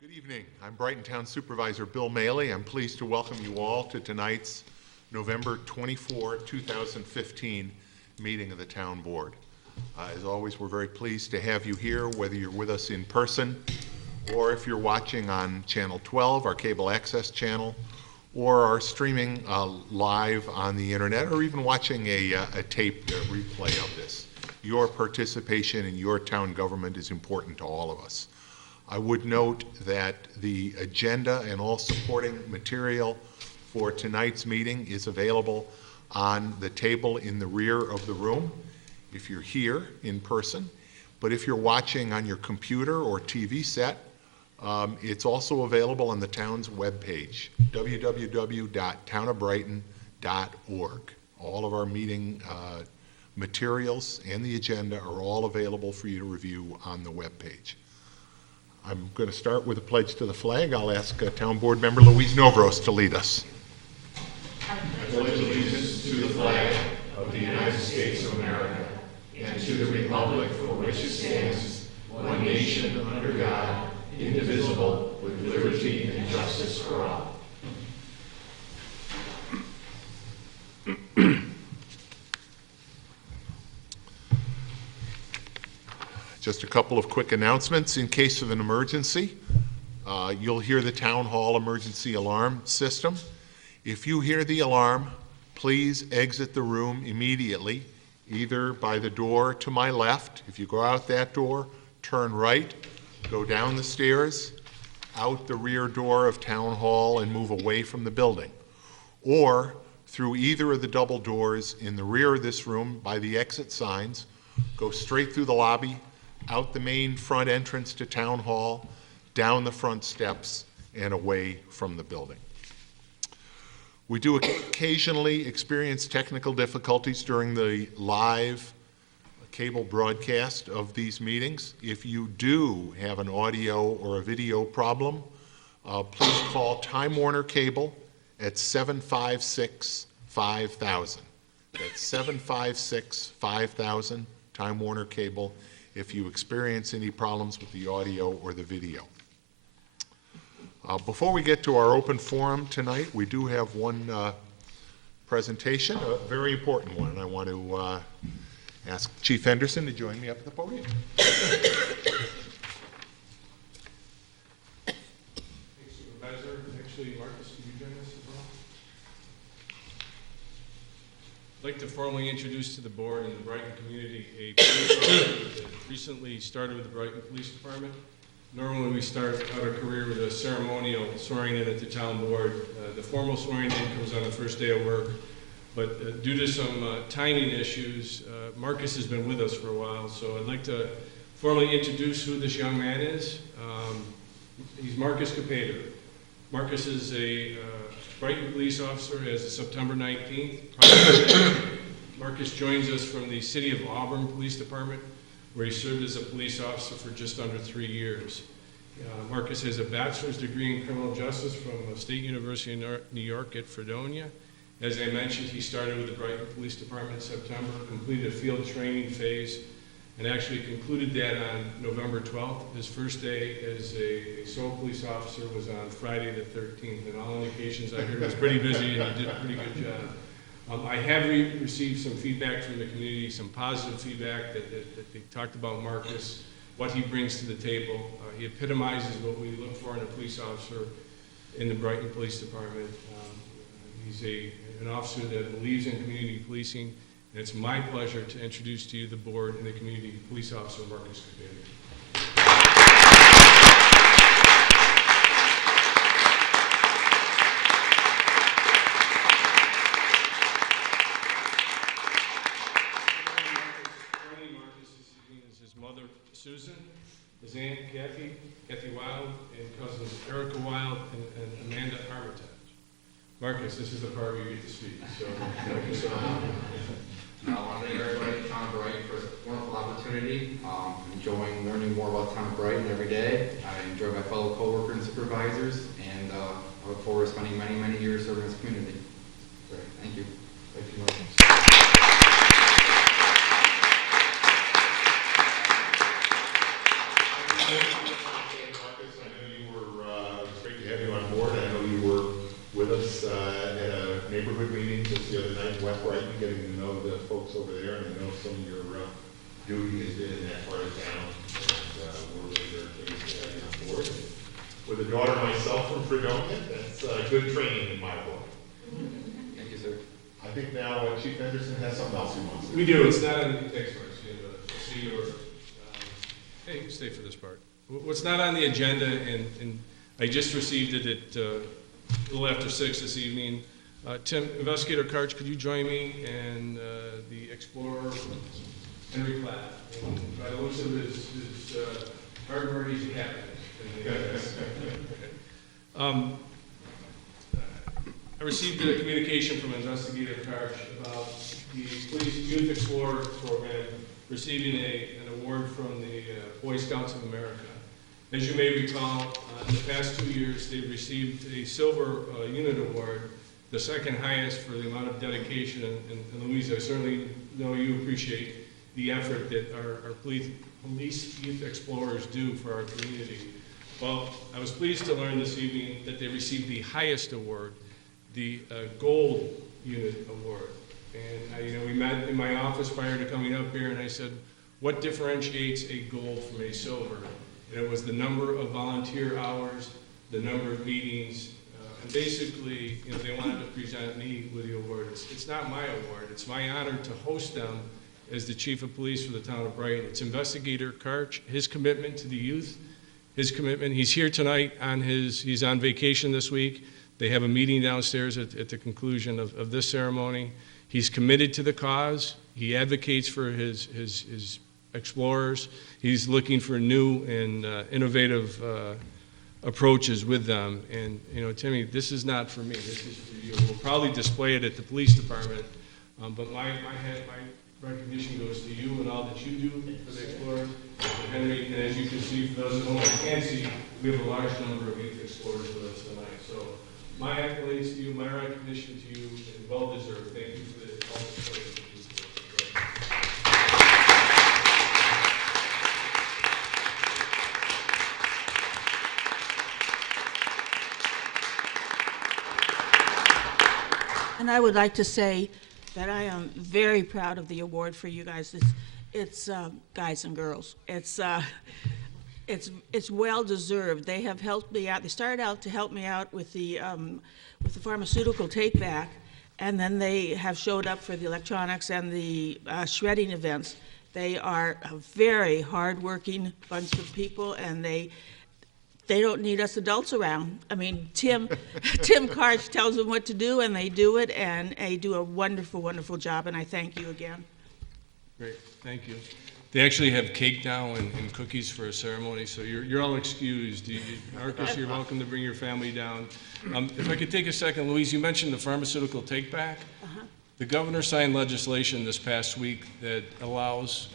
Good evening. I'm Brighton Town Supervisor Bill Maley. I'm pleased to welcome you all to tonight's November 24, 2015 meeting of the Town Board. As always, we're very pleased to have you here, whether you're with us in person or if you're watching on Channel 12, our cable access channel, or are streaming live on the internet, or even watching a taped replay of this. Your participation in your town government is important to all of us. I would note that the agenda and all supporting material for tonight's meeting is available on the table in the rear of the room if you're here in person. But if you're watching on your computer or TV set, it's also available on the town's webpage, www.townofbrighton.org. All of our meeting materials and the agenda are all available for you to review on the webpage. I'm going to start with a pledge to the flag. I'll ask Town Board Member Louise Novros to lead us. I pledge allegiance to the flag of the United States of America and to the republic for which it stands, one nation under God, indivisible, with liberty and justice for all. Just a couple of quick announcements. In case of an emergency, you'll hear the Town Hall emergency alarm system. If you hear the alarm, please exit the room immediately, either by the door to my left. If you go out that door, turn right, go down the stairs, out the rear door of Town Hall and move away from the building. Or through either of the double doors in the rear of this room by the exit signs, go straight through the lobby, out the main front entrance to Town Hall, down the front steps, and away from the building. We do occasionally experience technical difficulties during the live cable broadcast of these meetings. If you do have an audio or a video problem, please call Time Warner Cable at 756-5000. That's 756-5000, Time Warner Cable, if you experience any problems with the audio or the video. Before we get to our open forum tonight, we do have one presentation, a very important one, and I want to ask Chief Henderson to join me up at the podium. Thanks, Supervisor. Actually, Marcus, can you join us as well? I'd like to formally introduce to the board and the Brighton community a police officer that recently started with the Brighton Police Department. Normally we start out our career with a ceremonial swearing in at the town board. The formal swearing in comes on the first day of work, but due to some timing issues, Marcus has been with us for a while, so I'd like to formally introduce who this young man is. He's Marcus Capator. Marcus is a Brighton police officer as of September 19th. Marcus joins us from the City of Auburn Police Department, where he served as a police officer for just under 3 years. Marcus has a bachelor's degree in criminal justice from the State University of New York at Fredonia. As I mentioned, he started with the Brighton Police Department in September, completed a field training phase, and actually concluded that on November 12th. His first day as a sole police officer was on Friday the 13th, and all indications I heard he was pretty busy and he did a pretty good job. I have received some feedback from the community, some positive feedback that they talked about Marcus, what he brings to the table. He epitomizes what we look for in a police officer in the Brighton Police Department. He's an officer that believes in community policing, and it's my pleasure to introduce to you the board and the community police officer, Marcus Capator. Susan, his aunt Kathy Wild, and cousins Erica Wild and Amanda Armitage. Marcus, this is the part where you get to speak. So, Marcus, I want to thank everybody at Town of Brighton for this wonderful opportunity. Enjoying learning more about Town of Brighton every day. I enjoy my fellow coworkers and supervisors, and I look forward to spending many, many years serving this community. Great, thank you. Thank you, Marcus. Marcus, I know you were West Brighton, getting to know the folks over there, and I know some of your duty has been in that part of town, and we're really very pleased to have you on board. With a daughter myself from Fredonia, that's good training in my book. Thank you, sir. I think now Chief Henderson has something else he wants to We do, it's not on the experts, see your, hey, stay for this part. What's not on the agenda, and I just received it at a little after 6 this evening. Tim, Investigator Karch, could you join me and the Explorer, Henry Platt? And by the looks of his hardware, he's a captain. I received a communication from Investigator Karch about the Police Youth Explorer program receiving an award from the Boy Scouts of America. As you may recall, in the past 2 years, they've received a Silver Unit Award, the second highest for the amount of dedication. And Louise, I certainly know you appreciate the effort that our police youth explorers do for our community. Well, I was pleased to learn this evening that they received the highest award, the Gold Unit Award. And we met in my office prior to coming up here, and I said, what differentiates a gold from a silver? And it was the number of volunteer hours, the number of meetings, and basically, they wanted to present me with the award. It's not my award. It's my honor to host them as the Chief of Police for the town of Brighton. It's Investigator Karch, his commitment to the youth, his commitment. He's here tonight he's on vacation this week. They have a meeting downstairs at the conclusion of this ceremony. He's committed to the cause. He advocates for his explorers. He's looking for new and innovative approaches with them. And, Timmy, this is not for me. This is for you. We'll probably display it at the police department, but my recognition goes to you and all that you do for the explorers. And Henry, and as you can see, for those at home who can't see, we have a large number of youth explorers with us tonight. So my accolades to you, my recognition to you, and well deserved. Thank you for all the support that you do. And I would like to say that I am very proud of the award for you guys. It's guys and girls. It's well deserved. They have helped me out. They started out to help me out with the pharmaceutical take back, and then they have showed up for the electronics and the shredding events. They are a very hardworking bunch of people, and they don't need us adults around. I mean, Tim Karch tells them what to do, and they do it, and they do a wonderful, wonderful job, and I thank you again. Great, thank you. They actually have cake now and cookies for a ceremony, so you're all excused. Marcus, you're welcome to bring your family down. If I could take a second, Louise, you mentioned the pharmaceutical take-back. The governor signed legislation this past week that allows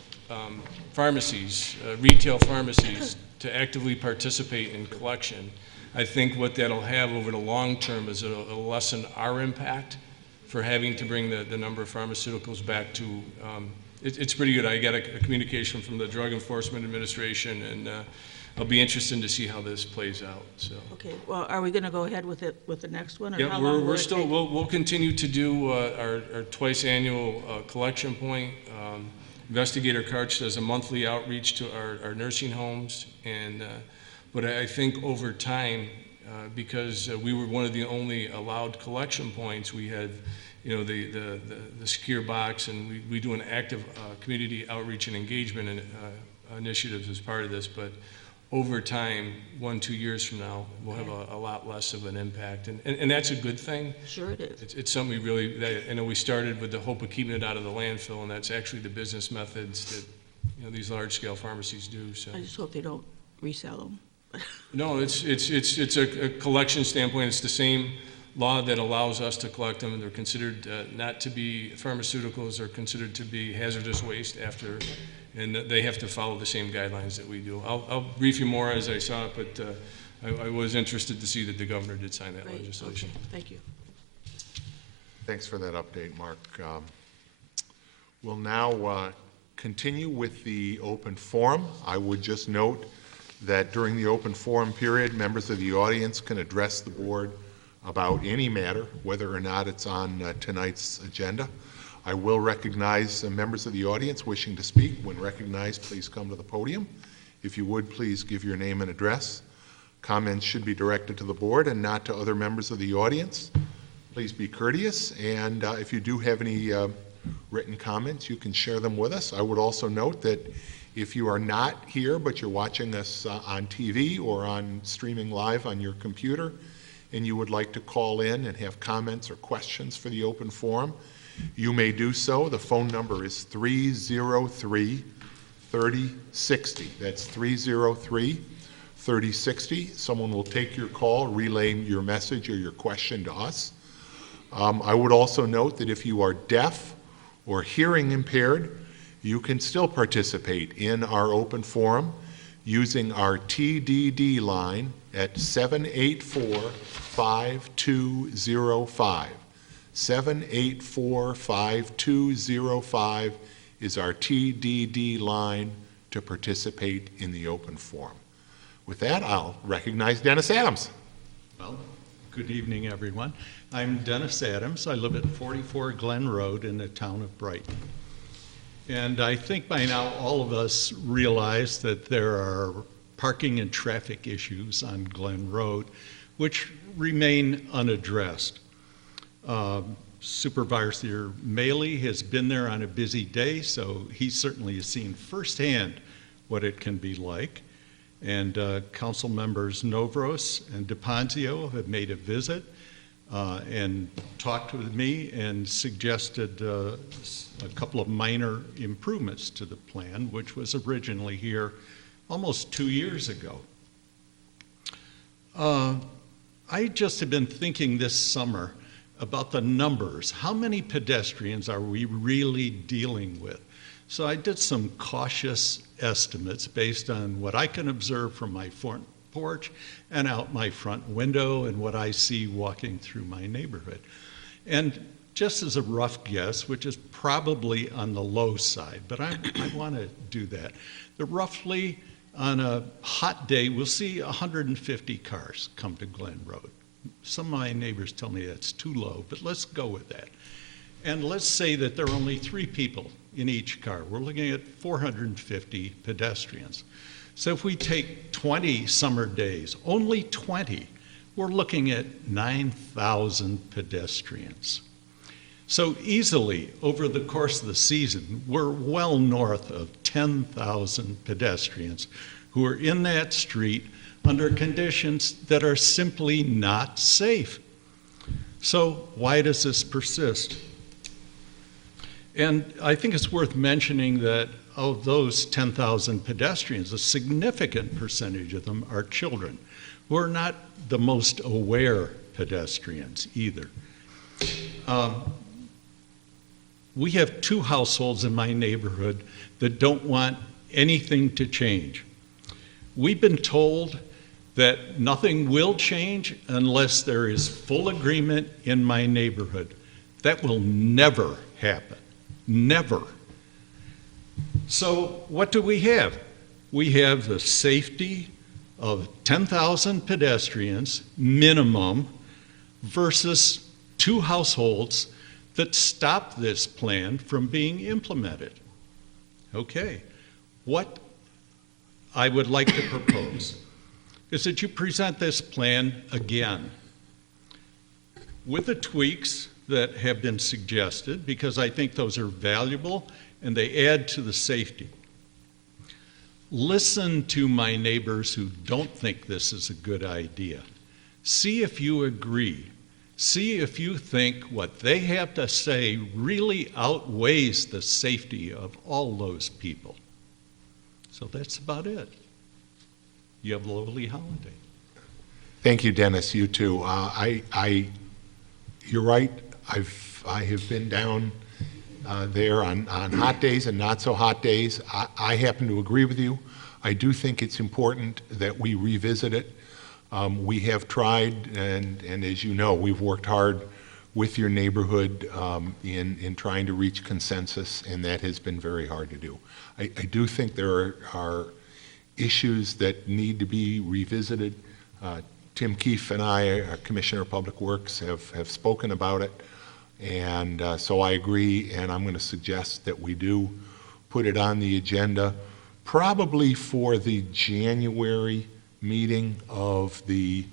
pharmacies, retail pharmacies, to actively participate in collection. I think what that'll have over the long term is it'll lessen our impact for having to bring the number of pharmaceuticals back to, it's pretty good. I got a communication from the Drug Enforcement Administration, and I'll be interested to see how this plays out. So. Okay, well, are we going to go ahead with the next one? Or yeah, how long will we're it still, take? we'll continue to do our twice annual collection point. Investigator Karch does a monthly outreach to our nursing homes, and but I think over time, because we were one of the only allowed collection points, we had, the secure box, and we do an active community outreach and engagement initiatives as part of this. But over time, 1-2 years from now, we'll have a lot less of an impact, and that's a good thing. Sure it is. It's something I know we started with the hope of keeping it out of the landfill, and that's actually the business methods that these large-scale pharmacies do. So I just hope they don't resell them. no, it's a collection standpoint. It's the same law that allows us to collect them, and they're considered not to be pharmaceuticals. They're considered to be hazardous waste after. And they have to follow the same guidelines that we do. I'll brief you more as I saw it, but I was interested to see that the governor did sign that Great. legislation. Okay. Thank you. Thanks for that update, Mark. We'll now continue with the open forum. I would just note that during the open forum period, members of the audience can address the board about any matter, whether or not it's on tonight's agenda. I will recognize members of the audience wishing to speak. When recognized, please come to the podium. If you would, please give your name and address. Comments should be directed to the board and not to other members of the audience. Please be courteous, and if you do have any written comments, you can share them with us. I would also note that if you are not here, but you're watching us on TV or on streaming live on your computer, and you would like to call in and have comments or questions for the open forum, you may do so. The phone number is 303-3060. That's 303-3060. Someone will take your call, relay your message or your question to us. I would also note that if you are deaf or hearing impaired, you can still participate in our open forum using our TDD line at 784-5205. 784-5205 is our TDD line to participate in the open forum. With that, I'll recognize Dennis Adams. Well, good evening, everyone. I'm Dennis Adams. I live at 44 Glen Road in the town of Brighton. And I think by now all of us realize that there are parking and traffic issues on Glen Road which remain unaddressed. Supervisor Maley has been there on a busy day, so he certainly has seen firsthand what it can be like. And council members Novros and DePonzio have made a visit and talked with me and suggested a couple of minor improvements to the plan, which was originally here almost 2 years ago. I just have been thinking this summer about the numbers. How many pedestrians are we really dealing with? So I did some cautious estimates based on what I can observe from my front porch and out my front window and what I see walking through my neighborhood. And just as a rough guess, which is probably on the low side, but I want to do that, that roughly on a hot day, we'll see 150 cars come to Glen Road. Some of my neighbors tell me that's too low, but let's go with that. And let's say that there are only 3 people in each car. We're looking at 450 pedestrians. So if we take 20 summer days, only 20, we're looking at 9,000 pedestrians. So easily, over the course of the season, we're well north of 10,000 pedestrians who are in that street under conditions that are simply not safe. So why does this persist? And I think it's worth mentioning that of those 10,000 pedestrians, a significant percentage of them are children, who are not the most aware pedestrians either. We have 2 households in my neighborhood that don't want anything to change. We've been told that nothing will change unless there is full agreement in my neighborhood. That will never happen, never. So what do we have? We have the safety of 10,000 pedestrians minimum versus 2 households that stop this plan from being implemented. Okay, what I would like to propose is that you present this plan again with the tweaks that have been suggested, because I think those are valuable and they add to the safety. Listen to my neighbors who don't think this is a good idea. See if you agree. See if you think what they have to say really outweighs the safety of all those people. So that's about it. You have a lovely holiday. Thank you, Dennis. You too. You're right. I have been down there on hot days and not so hot days. I happen to agree with you. I do think it's important that we revisit it. We have tried, and as you know, we've worked hard with your neighborhood in trying to reach consensus, and that has been very hard to do. I do think there are issues that need to be revisited Tim Keefe and I, our Commissioner of Public Works, have spoken about it. And so I agree, and I'm going to suggest that we do put it on the agenda, probably for the January meeting of the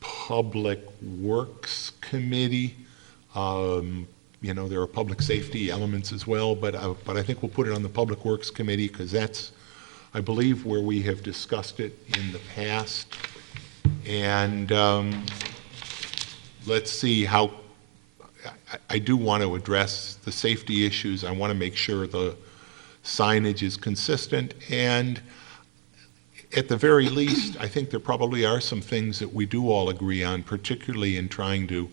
Public Works Committee. You know, there are public safety elements as well, but I think we'll put it on the Public Works Committee because that's, I believe, where we have discussed it in the past. And let's see how, I do want to address the safety issues. I want to make sure the signage is consistent, and at the very least, I think there probably are some things that we do all agree on, particularly in trying to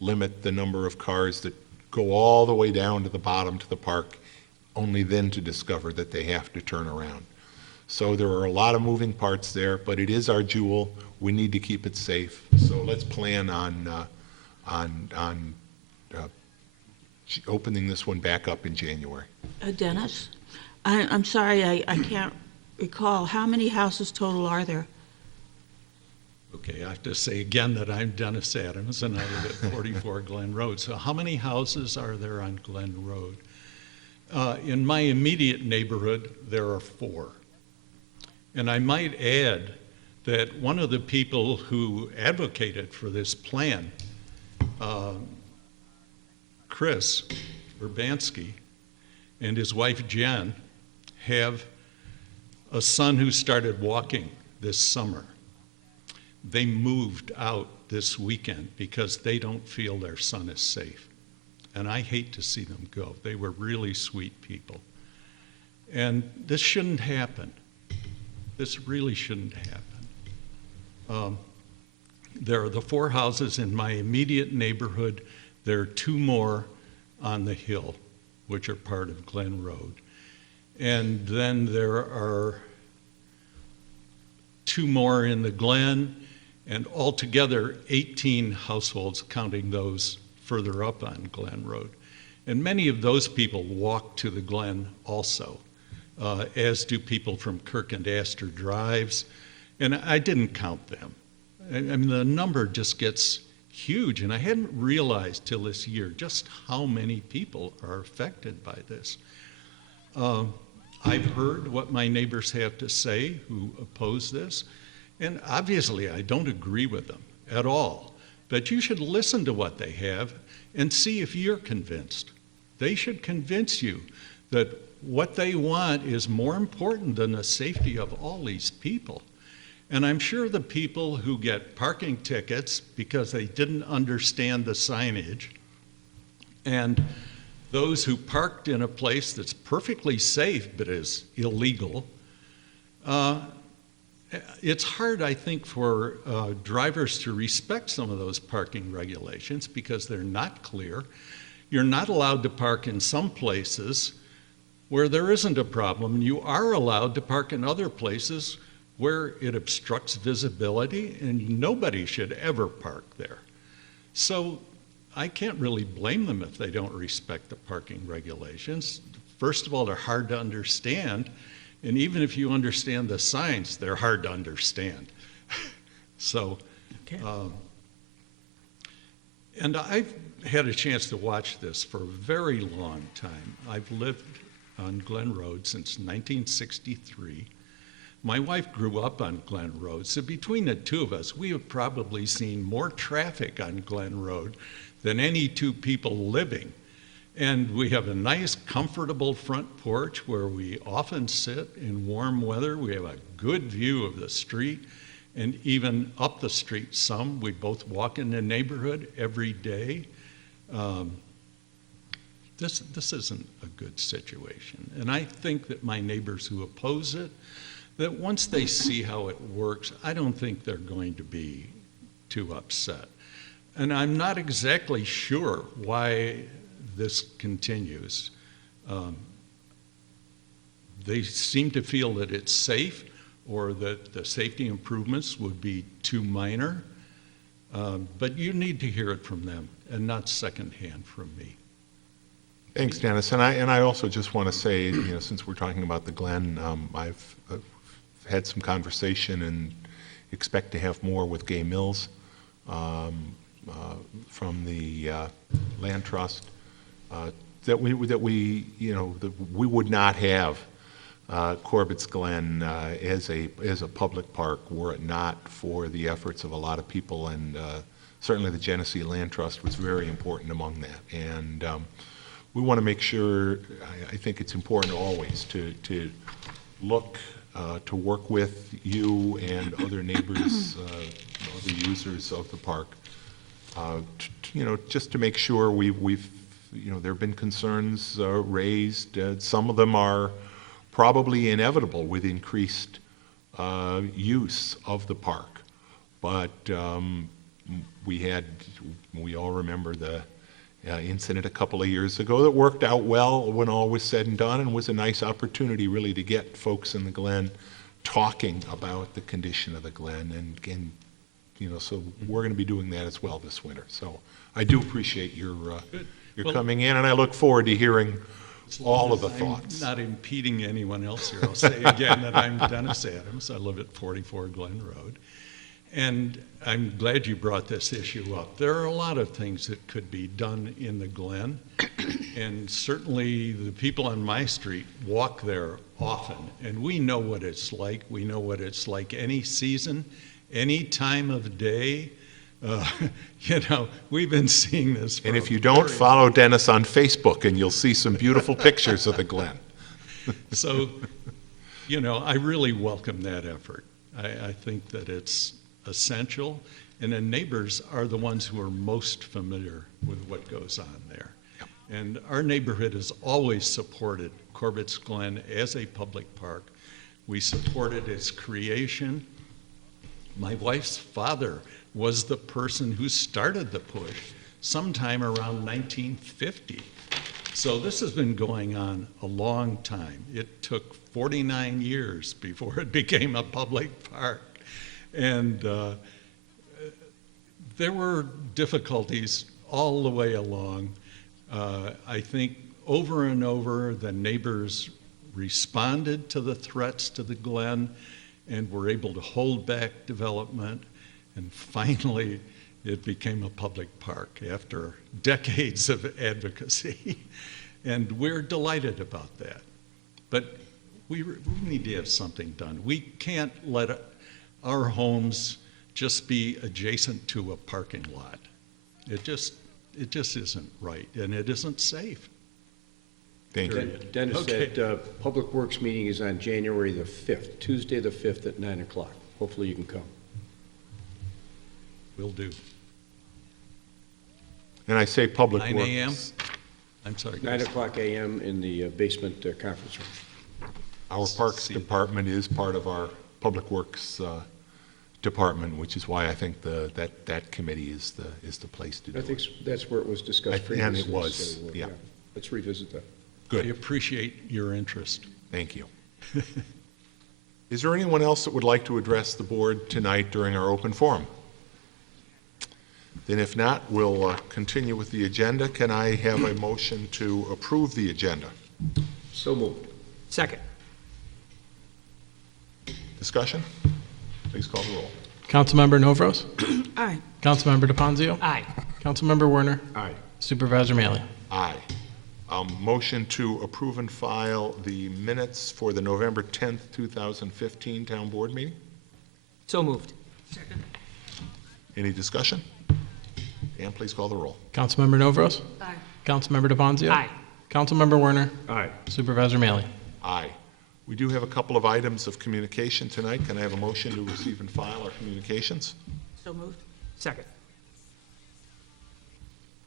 limit the number of cars that go all the way down to the bottom to the park, only then to discover that they have to turn around. So there are a lot of moving parts there, but it is our jewel. We need to keep it safe. So let's plan on opening this one back up in January. Dennis, I'm sorry, I can't recall. How many houses total are there? Okay, I have to say again that I'm Dennis Adams and I live at 44 Glen Road. So how many houses are there on Glen Road? In my immediate neighborhood, there are 4. And I might add that one of the people who advocated for this plan, Chris Urbanski, and his wife Jen have a son who started walking this summer. They moved out this weekend because they don't feel their son is safe. And I hate to see them go. They were really sweet people. And this shouldn't happen. This really shouldn't happen. There are the 4 houses in my immediate neighborhood. There are 2 more on the hill, which are part of Glen Road. And then there are 2 more in the Glen, and altogether 18 households, counting those further up on Glen Road. And many of those people walk to the Glen also, as do people from Kirk and Astor Drives. And I didn't count them. I mean, the number just gets huge, and I hadn't realized till this year just how many people are affected by this. I've heard what my neighbors have to say who oppose this, and obviously I don't agree with them at all, but you should listen to what they have and see if you're convinced. They should convince you that what they want is more important than the safety of all these people. And I'm sure the people who get parking tickets because they didn't understand the signage, and those who parked in a place that's perfectly safe but is illegal, it's hard, I think, for drivers to respect some of those parking regulations because they're not clear. You're not allowed to park in some places where there isn't a problem, and you are allowed to park in other places where it obstructs visibility, and nobody should ever park there. So I can't really blame them if they don't respect the parking regulations. First of all, they're hard to understand, and even if you understand the signs, they're hard to understand. So, Okay. and I've had a chance to watch this for a very long time. I've lived on Glen Road since 1963. My wife grew up on Glen Road, so between the 2 of us, we have probably seen more traffic on Glen Road than any 2 people living. And we have a nice, comfortable front porch where we often sit in warm weather. We have a good view of the street, and even up the street some. We both walk in the neighborhood every day. This isn't a good situation. And I think that my neighbors who oppose it, that once they see how it works, I don't think they're going to be too upset. And I'm not exactly sure why this continues. They seem to feel that it's safe or that the safety improvements would be too minor. But you need to hear it from them and not secondhand from me. Thanks, Dennis. And I also just want to say, you know, since we're talking about the Glen, I've had some conversation expect to have more with Gay Mills from the Land Trust, that we would not have Corbett's Glen as a public park were it not for the efforts of a lot of people, and certainly the Genesee Land Trust was very important among that. And we want to make sure, I think it's important always to look, to work with you and other neighbors, other users of the park, just to make sure we've there have been concerns raised. Some of them are probably inevitable with increased use of the park. But we all remember the incident a couple of years ago that worked out well when all was said and done, and was a nice opportunity really to get folks in the Glen talking about the condition of the Glen, and so we're going to be doing that as well this winter. So I do appreciate your coming in, and I look forward to hearing all of the thoughts. I'm not impeding anyone else here. I'll say again that I'm Dennis Adams. I live at 44 Glen Road. And I'm glad you brought this issue up. There are a lot of things that could be done in the Glen. And certainly the people on my street walk there often. And we know what it's like. We know what it's like any season, any time of day. We've been seeing this for And if you don't, follow Dennis on Facebook, and you'll see some beautiful pictures of the Glen. So, I really welcome that effort. I think that it's essential, and the neighbors are the ones who are most familiar with what goes on there. Yep. And our neighborhood has always supported Corbett's Glen as a public park. We supported its creation. My wife's father was the person who started the push sometime around 1950. So this has been going on a long time. It took 49 years before it became a public park. And there were difficulties all the way along. I think over and over the neighbors responded to the threats to the Glen and were able to hold back development. And finally, it became a public park after decades of advocacy. And we're delighted about that. But we need to have something done. We can't let our homes just be adjacent to a parking lot. It just isn't right, and it isn't safe. Thank you. Dennis, Okay. that Public Works meeting is on January the 5th, Tuesday the 5th at 9 o'clock. Hopefully you can come. Will do. And I say Public 9 Works. a.m.? I'm sorry. 9 o'clock a.m. in the basement conference room. Our Parks Department is part of our Public Works Department, which is why I think that committee is the place to do I it. think that's where it was discussed And previously. it was, so, yeah. Let's revisit that. I Good, appreciate your interest. thank you. Is there anyone else that would like to address the board tonight during our open forum? Then if not, we'll continue with the agenda. Can I have a motion to approve the agenda? So moved. Second. Discussion? Please call the roll. Councilmember Novros? Aye. Councilmember DePonzio? Aye. Councilmember Werner? Aye. Supervisor Maley? Aye. Motion to approve and file the minutes for the November 10th, 2015 Town Board meeting? So moved. Any discussion? And please call the roll. Councilmember Novros? Aye. Councilmember DePonzio? Aye. Councilmember Werner? Aye. Supervisor Maley? Aye. We do have a couple of items of communication tonight. Can I have a motion to receive and file our communications? So moved. Second.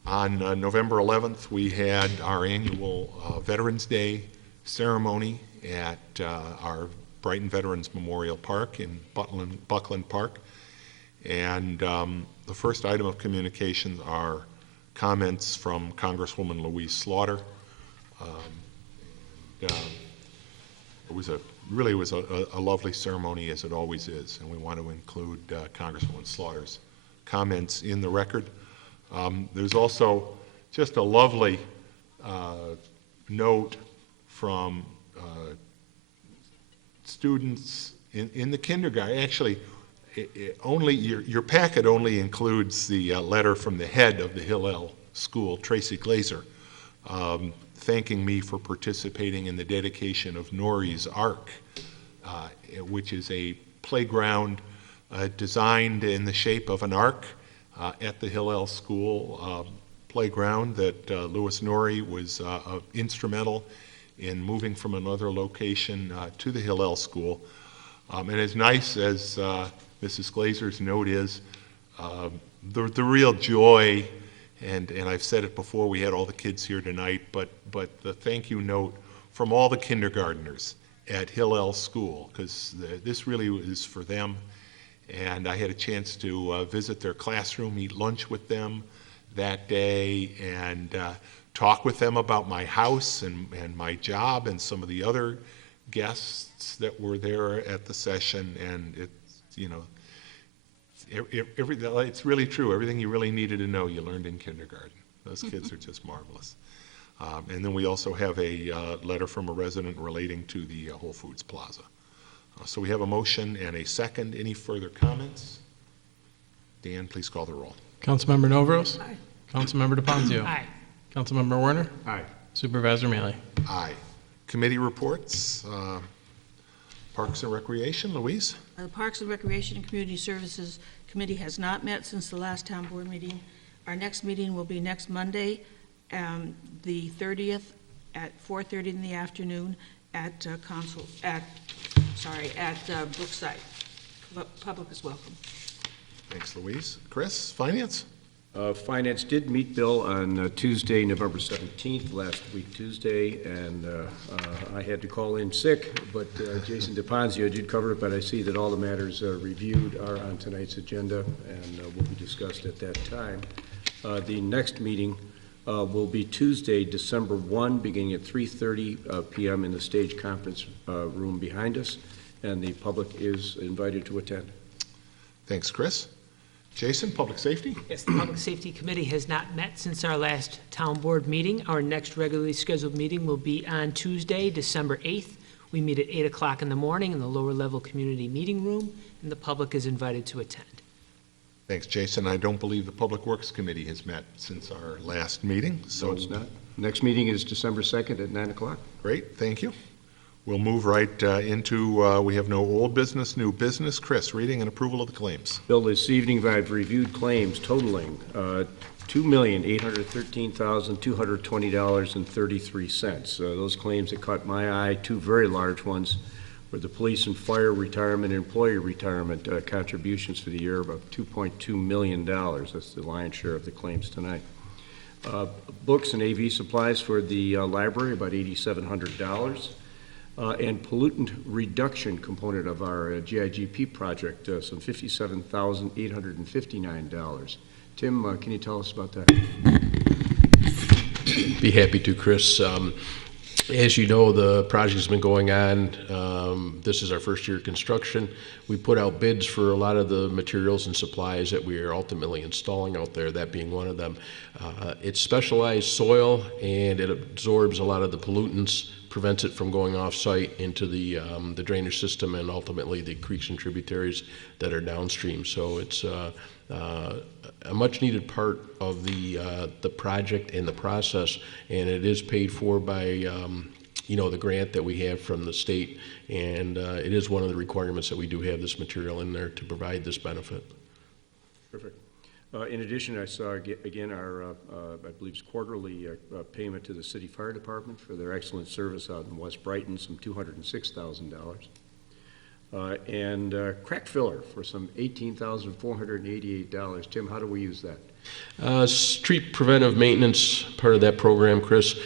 On November 11th, we had our annual Veterans Day ceremony at our Brighton Veterans Memorial Park in Buckland Park. And the first item of communication are comments from Congresswoman Louise Slaughter. It was a lovely ceremony, as it always is, and we want to include Congresswoman Slaughter's comments in the record. There's also just a lovely note from students in the kindergarten. Actually, your packet only includes the letter from the head of the Hillel School, Tracy Glazer, thanking me for participating in the dedication of Nori's Ark, which is a playground designed in the shape of an ark at the Hillel School playground that Louis Nori was instrumental in moving from another location to the Hillel School. And as nice as Mrs. Glazer's note is, the real joy, and I've said it before, we had all the kids here tonight, but the thank you note from all the kindergartners at Hillel School, because this really is for them. And I had a chance to visit their classroom, eat lunch with them that day, and talk with them about my house and my job and some of the other guests that were there at the session. And it's, you know, it's really true. Everything you really needed to know, you learned in kindergarten. Those kids are just marvelous. And then we also have a letter from a resident relating to the Whole Foods Plaza. So we have a motion and a second. Any further comments? Dan, please call the roll. Councilmember Novros? Aye. Councilmember DePonzio? Aye. Councilmember Warner? Aye. Supervisor Mealy? Aye. Committee reports. Parks and Recreation, Louise? The Parks and Recreation and Community Services Committee has not met since the last town board meeting. Our next meeting will be next Monday, the 30th at 4:30 in the afternoon at Brookside. Public is welcome. Thanks, Louise. Chris, Finance? Finance did meet, Bill, on Tuesday, November 17th, last week Tuesday, and I had to call in sick, but Jason DePonzio did cover it, but I see that all the matters reviewed are on tonight's agenda and will be discussed at that time. The next meeting will be Tuesday, December 1, beginning at 3:30 p.m. in the stage conference room behind us, and the public is invited to attend. Thanks, Chris. Jason, Public Safety? Yes, the Public Safety Committee has not met since our last town board meeting. Our next regularly scheduled meeting will be on Tuesday, December 8th. We meet at 8 o'clock in the morning in the lower level community meeting room, and the public is invited to attend. Thanks, Jason. I don't believe the Public Works Committee has met since our last meeting, so. No, it's not. Next meeting is December 2nd at 9 o'clock. Great, thank you. We'll move right into, we have no old business, new business. Chris, reading and approval of the claims. Bill, this evening I've reviewed claims totaling $2,813,220.33. Those claims that caught my eye, two very large ones, were the police and fire retirement and employee retirement contributions for the year of about $2.2 million. That's the lion's share of the claims tonight. Books and AV supplies for the library, about $8,700. And pollutant reduction component of our GIGP project, some $57,859. Tim, can you tell us about that? Be happy to, Chris. As you know, the project's been going on. This is our first year of construction. We put out bids for a lot of the materials and supplies that we are ultimately installing out there, that being one of them. It's specialized soil, and it absorbs a lot of the pollutants, prevents it from going off-site into the drainage system and ultimately the creeks and tributaries that are downstream. So it's a much-needed part of the project and the process, and it is paid for by the grant that we have from the state, and it is one of the requirements that we do have this material in there to provide this benefit. Perfect. In addition, I saw again our, I believe it's quarterly payment to the city fire department for their excellent service out in West Brighton, some $206,000. And crack filler for some $18,488. Tim, how do we use that? Street preventive maintenance, part of that program, Chris.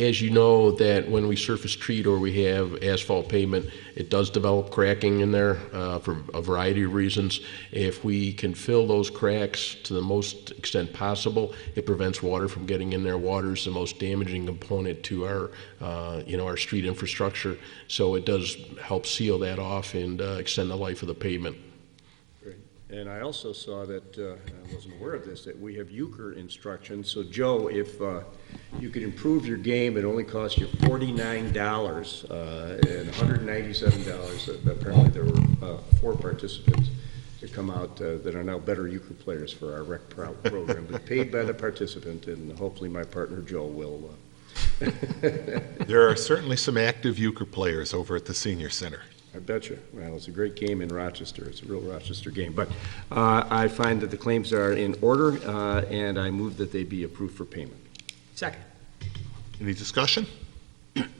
As you know, that when we surface treat or we have asphalt pavement, it does develop cracking in there for a variety of reasons. If we can fill those cracks to the most extent possible, it prevents water from getting in there. Water is the most damaging component to our, our street infrastructure. So it does help seal that off and extend the life of the pavement. Great. And I also saw that, I wasn't aware of this, that we have euchre instructions. So Joe, if You could improve your game. It only costs you $49 and $197. Apparently, there were 4 participants to come out that are now better euchre players for our rec program, but paid by the participant, and hopefully my partner Joe will. There are certainly some active euchre players over at the senior center. I bet you. Well, it's a great game in Rochester. It's a real Rochester game. But I find that the claims are in order, and I move that they be approved for payment. Second. Any discussion?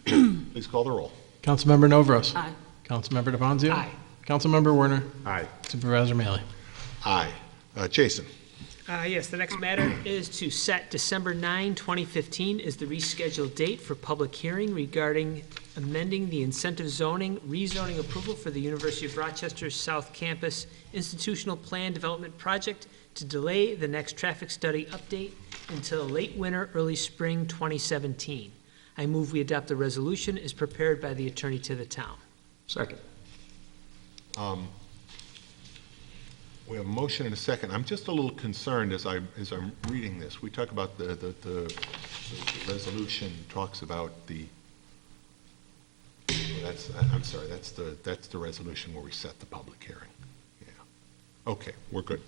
Please call the roll. Councilmember Novros. Aye. Councilmember DePonzio. Aye. Councilmember Werner. Aye. Supervisor Mealy. Aye. Jason? Yes, the next matter is to set December 9, 2015 as the rescheduled date for public hearing regarding amending the incentive zoning, rezoning approval for the University of Rochester's South Campus Institutional Plan Development Project to delay the next traffic study update until late winter, early spring 2017. I move we adopt the resolution as prepared by the attorney to the town. Second. We have a motion and a second. I'm just a little concerned as I'm reading this. We talk about the resolution talks about the, I'm sorry, that's the resolution where we set the public hearing. Yeah. Okay, we're good.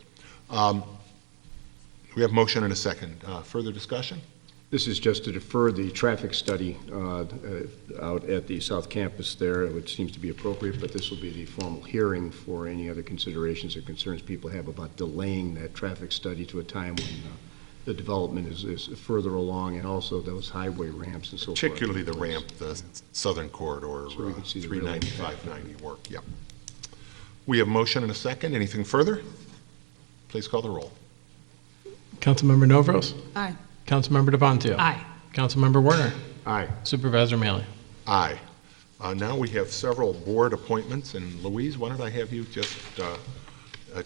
We have motion and a second. Further discussion? This is just to defer the traffic study out at the South Campus there, which seems to be appropriate, but this will be the formal hearing for any other considerations or concerns people have about delaying that traffic study to a time when the development is further along, and also those highway ramps and so forth. Particularly the ramp, the southern corridor, So we can see the real 390, 590 work, yep. We have motion and a second. Anything further? Please call the roll. Councilmember Novros. Aye. Councilmember DePonzio. Aye. Councilmember Werner. Aye. Supervisor Mealy. Aye. Now we have several board appointments, and Louise, why don't I have you just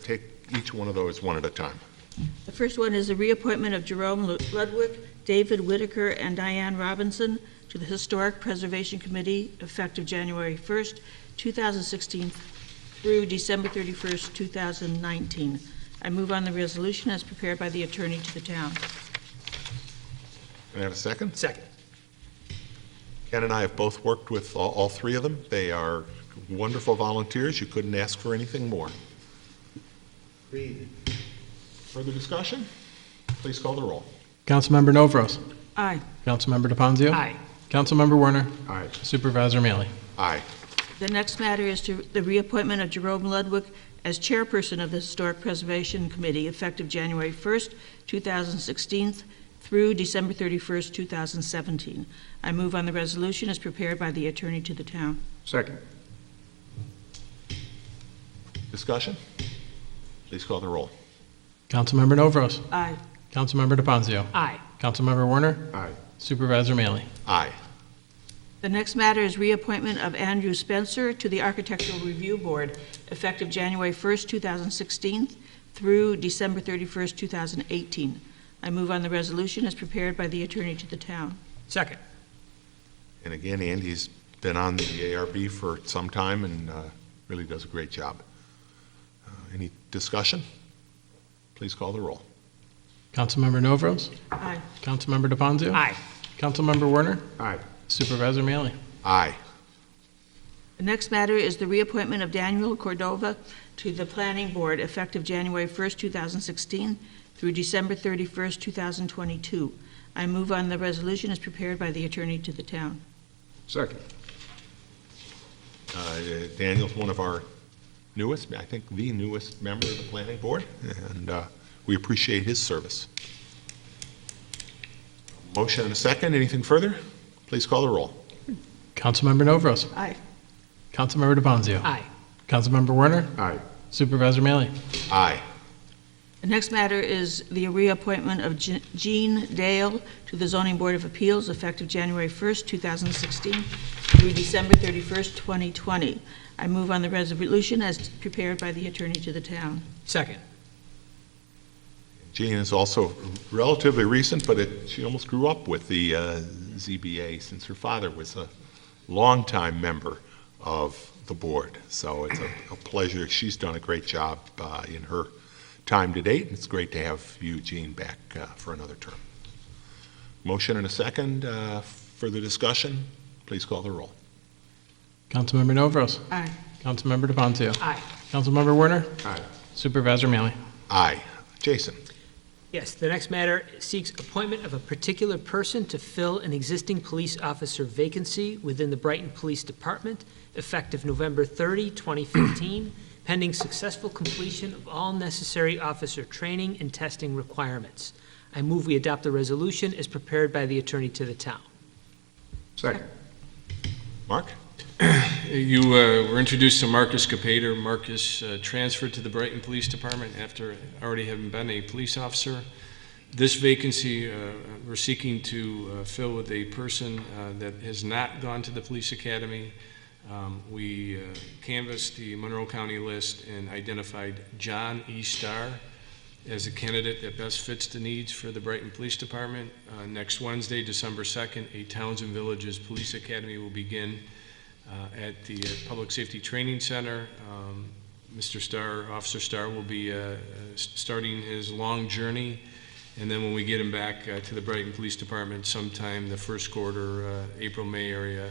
take each one of those one at a time? The first one is the reappointment of Jerome Ludwig, David Whitaker, and Diane Robinson to the Historic Preservation Committee effective January 1st, 2016 through December 31st, 2019. I move on the resolution as prepared by the attorney to the town. Can I have a second? Second. Ken and I have both worked with all 3 of them. They are wonderful volunteers. You couldn't ask for anything more. Further discussion? Please call the roll. Councilmember Novros. Aye. Councilmember DePonzio. Aye. Councilmember Werner. Aye. Supervisor Mealy. Aye. The next matter is to the reappointment of Jerome Ludwig as chairperson of the Historic Preservation Committee effective January 1st, 2016 through December 31st, 2017. I move on the resolution as prepared by the attorney to the town. Second. Discussion? Please call the roll. Councilmember Novros. Aye. Councilmember DePonzio. Aye. Councilmember Werner. Aye. Supervisor Mealy. Aye. The next matter is reappointment of Andrew Spencer to the Architectural Review Board effective January 1st, 2016 through December 31st, 2018. I move on the resolution as prepared by the attorney to the town. Second. And again, Andy's been on the ARB for some time and really does a great job. Any discussion? Please call the roll. Councilmember Novros. Aye. Councilmember DePonzio. Aye. Councilmember Werner. Aye. Supervisor Mealy. Aye. The next matter is the reappointment of Daniel Cordova to the Planning Board effective January 1st, 2016 through December 31st, 2022. I move on the resolution as prepared by the attorney to the town. Second. Daniel's one of our newest, I think the newest member of the Planning Board, and we appreciate his service. Motion and a second. Anything further? Please call the roll. Councilmember Novros. Aye. Councilmember DePonzio. Aye. Councilmember Werner. Aye. Supervisor Mealy. Aye. The next matter is the reappointment of Jean Dale to the Zoning Board of Appeals effective January 1st, 2016 through December 31st, 2020. I move on the resolution as prepared by the attorney to the town. Second. Jean is also relatively recent, but she almost grew up with the ZBA since her father was a longtime member of the board. So it's a pleasure. She's done a great job in her time to date. It's great to have you, Jean, back for another term. Motion and a second. Further discussion? Please call the roll. Councilmember Novros. Aye. Councilmember DeFanzio. Aye. Councilmember Werner. Aye. Supervisor Mealy. Aye. Jason? Yes, the next matter seeks appointment of a particular person to fill an existing police officer vacancy within the Brighton Police Department, effective November 30, 2015, pending successful completion of all necessary officer training and testing requirements. I move we adopt the resolution as prepared by the attorney to the town. Second. Mark? You were introduced to Marcus Capater. Marcus transferred to the Brighton Police Department after already having been a police officer. This vacancy we're seeking to fill with a person that has not gone to the police academy. We canvassed the Monroe County list and identified John E. Starr as a candidate that best fits the needs for the Brighton Police Department. Next Wednesday, December 2nd, a Towns and Villages Police Academy will begin at the Public Safety Training Center. Mr. Starr, Officer Starr, will be starting his long journey, and then when we get him back to the Brighton Police Department sometime the first quarter, April, May area,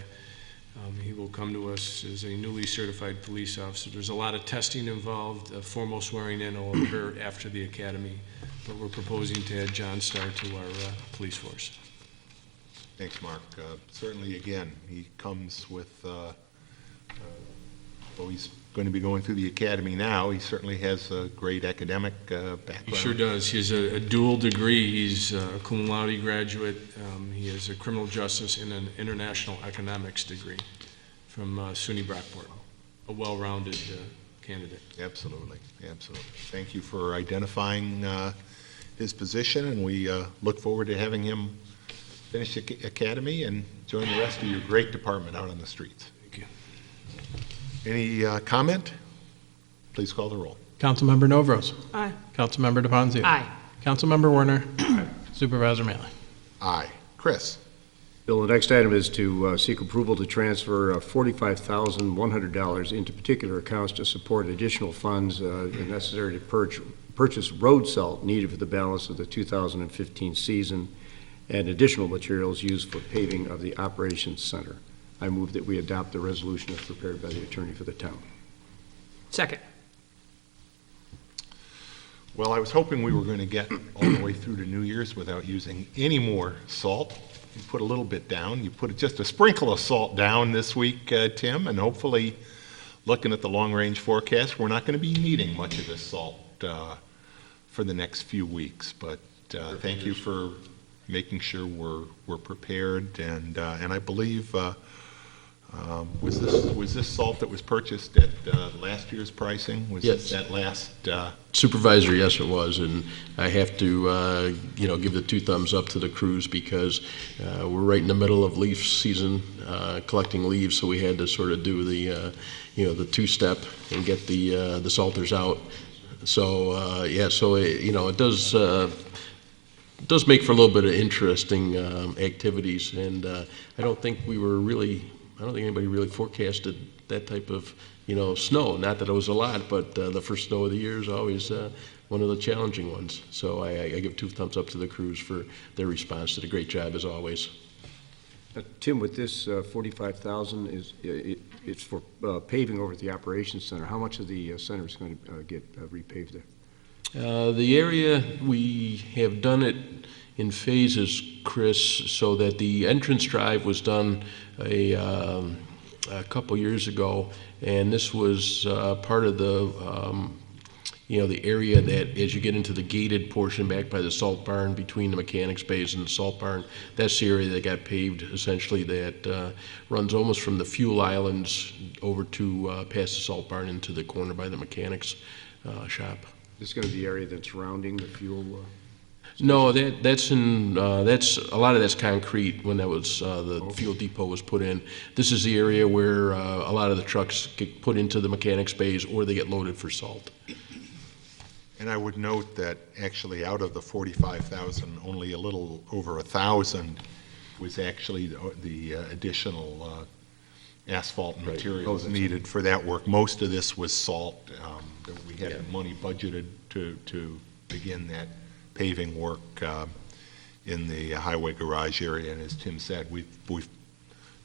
he will come to us as a newly certified police officer. There's a lot of testing involved. Formal swearing in will occur after the academy, but we're proposing to add John Starr to our police force. Thanks, Mark. Certainly, again, he comes with, well, he's going to be going through the academy now. He certainly has a great academic background. He sure does. He has a dual degree. He's a cum laude graduate. He has a criminal justice and an international economics degree from SUNY Brockport. A well-rounded candidate. Absolutely, absolutely. Thank you for identifying his position, and we look forward to having him finish the academy and join the rest of your great department out on the streets. Thank you. Any comment? Please call the roll. Councilmember Novros. Aye. Councilmember DeFanzio. Aye. Councilmember Werner. Supervisor Mealy. Aye. Chris? Bill, the next item is to seek approval to transfer $45,100 into particular accounts to support additional funds necessary to purchase road salt needed for the balance of the 2015 season and additional materials used for paving of the operations center. I move that we adopt the resolution as prepared by the attorney for the town. Second. Well, I was hoping we were going to get all the way through to New Year's without using any more salt. You put a little bit down. You put just a sprinkle of salt down this week, Tim, and hopefully, looking at the long-range forecast, we're not going to be needing much of this salt for the next few weeks. But thank you for making sure we're prepared, and I believe was this salt that was purchased at last year's pricing? Was Yes. that last? Supervisor, yes, it was, and I have to, give the two thumbs up to the crews because we're right in the middle of leaf season, collecting leaves, so we had to sort of do the, the two-step and get the salters out. So it does make for a little bit of interesting activities, and I don't think anybody really forecasted that type of snow. Not that it was a lot, but the first snow of the year is always one of the challenging ones. So I give two thumbs up to the crews for their response. Did a great job as always. Tim, with this $45,000 it's for paving over at the operations center. How much of the center is going to get repaved there? The area, we have done it in phases, Chris, so that the entrance drive was done a couple years ago, and this was part of the the area that as you get into the gated portion back by the salt barn between the mechanics bays and the salt barn, that's the area that got paved essentially that runs almost from the fuel islands over to past the salt barn into the corner by the mechanics shop. This is going to be the area that's surrounding the fuel? No, that's a lot of that's concrete when that was the fuel depot was put in. This is the area where a lot of the trucks get put into the mechanics bays or they get loaded for salt. And I would note that actually out of the 45,000, only a little over 1,000 was actually the additional asphalt and materials needed for that work. Most of this was salt. That we had money budgeted to begin that paving work in the highway garage area. And as Tim said, we've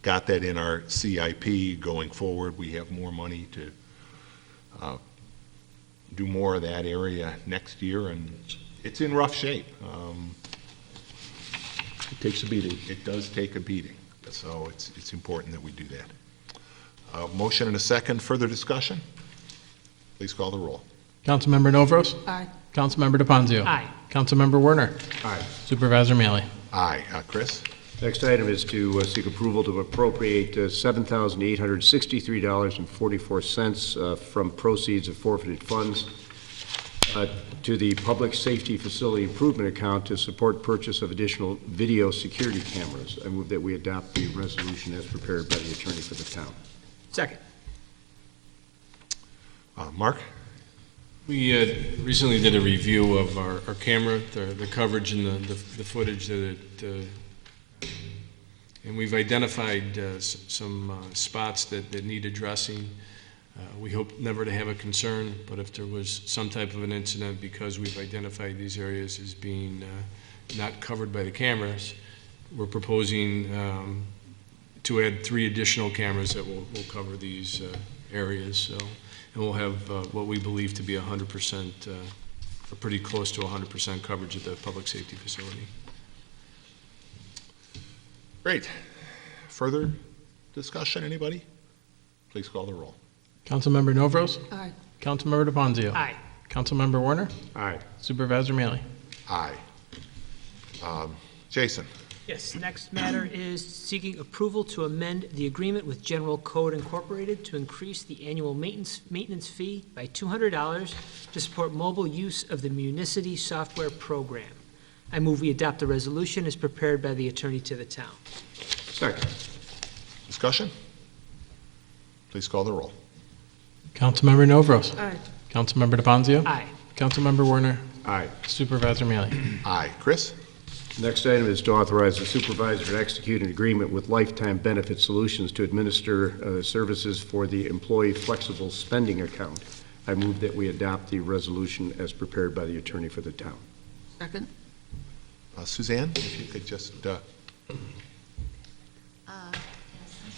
got that in our CIP going forward. We have more money to do more of that area next year, and it's in rough shape. It takes a beating. It does take a beating, so it's important that we do that. Motion and a second. Further discussion? Please call the roll. Councilmember Novros. Aye. Councilmember DePonzio. Aye. Councilmember Werner. Aye. Supervisor Mealy. Aye. Chris? Next item is to seek approval to appropriate $7,863.44 from proceeds of forfeited funds to the Public Safety Facility Improvement Account to support purchase of additional video security cameras. I move that we adopt the resolution as prepared by the attorney for the town. Second. Mark? We recently did a review of our camera, the coverage and the footage that and we've identified some spots that need addressing. We hope never to have a concern, but if there was some type of an incident, because we've identified these areas as being not covered by the cameras, we're proposing to add 3 additional cameras that will cover these areas. So, and we'll have what we believe to be 100%, or pretty close to 100% coverage at the public safety facility. Great. Further discussion, anybody? Please call the roll. Councilmember Novros. Aye. Councilmember DePonzio. Aye. Councilmember Werner. Aye. Supervisor Mealy. Aye. Jason? Yes, next matter is seeking approval to amend the agreement with General Code Incorporated to increase the annual maintenance fee by $200 to support mobile use of the Municity software program. I move we adopt the resolution as prepared by the attorney to the town. Second. Discussion? Please call the roll. Councilmember Novros. Aye. Councilmember DePonzio. Aye. Councilmember Werner. Aye. Supervisor Mealy. Aye. Chris? Next item is to authorize the supervisor to execute an agreement with Lifetime Benefit Solutions to administer services for the Employee Flexible Spending Account. I move that we adopt the resolution as prepared by the attorney for the town. Second. Suzanne, if you could just, Since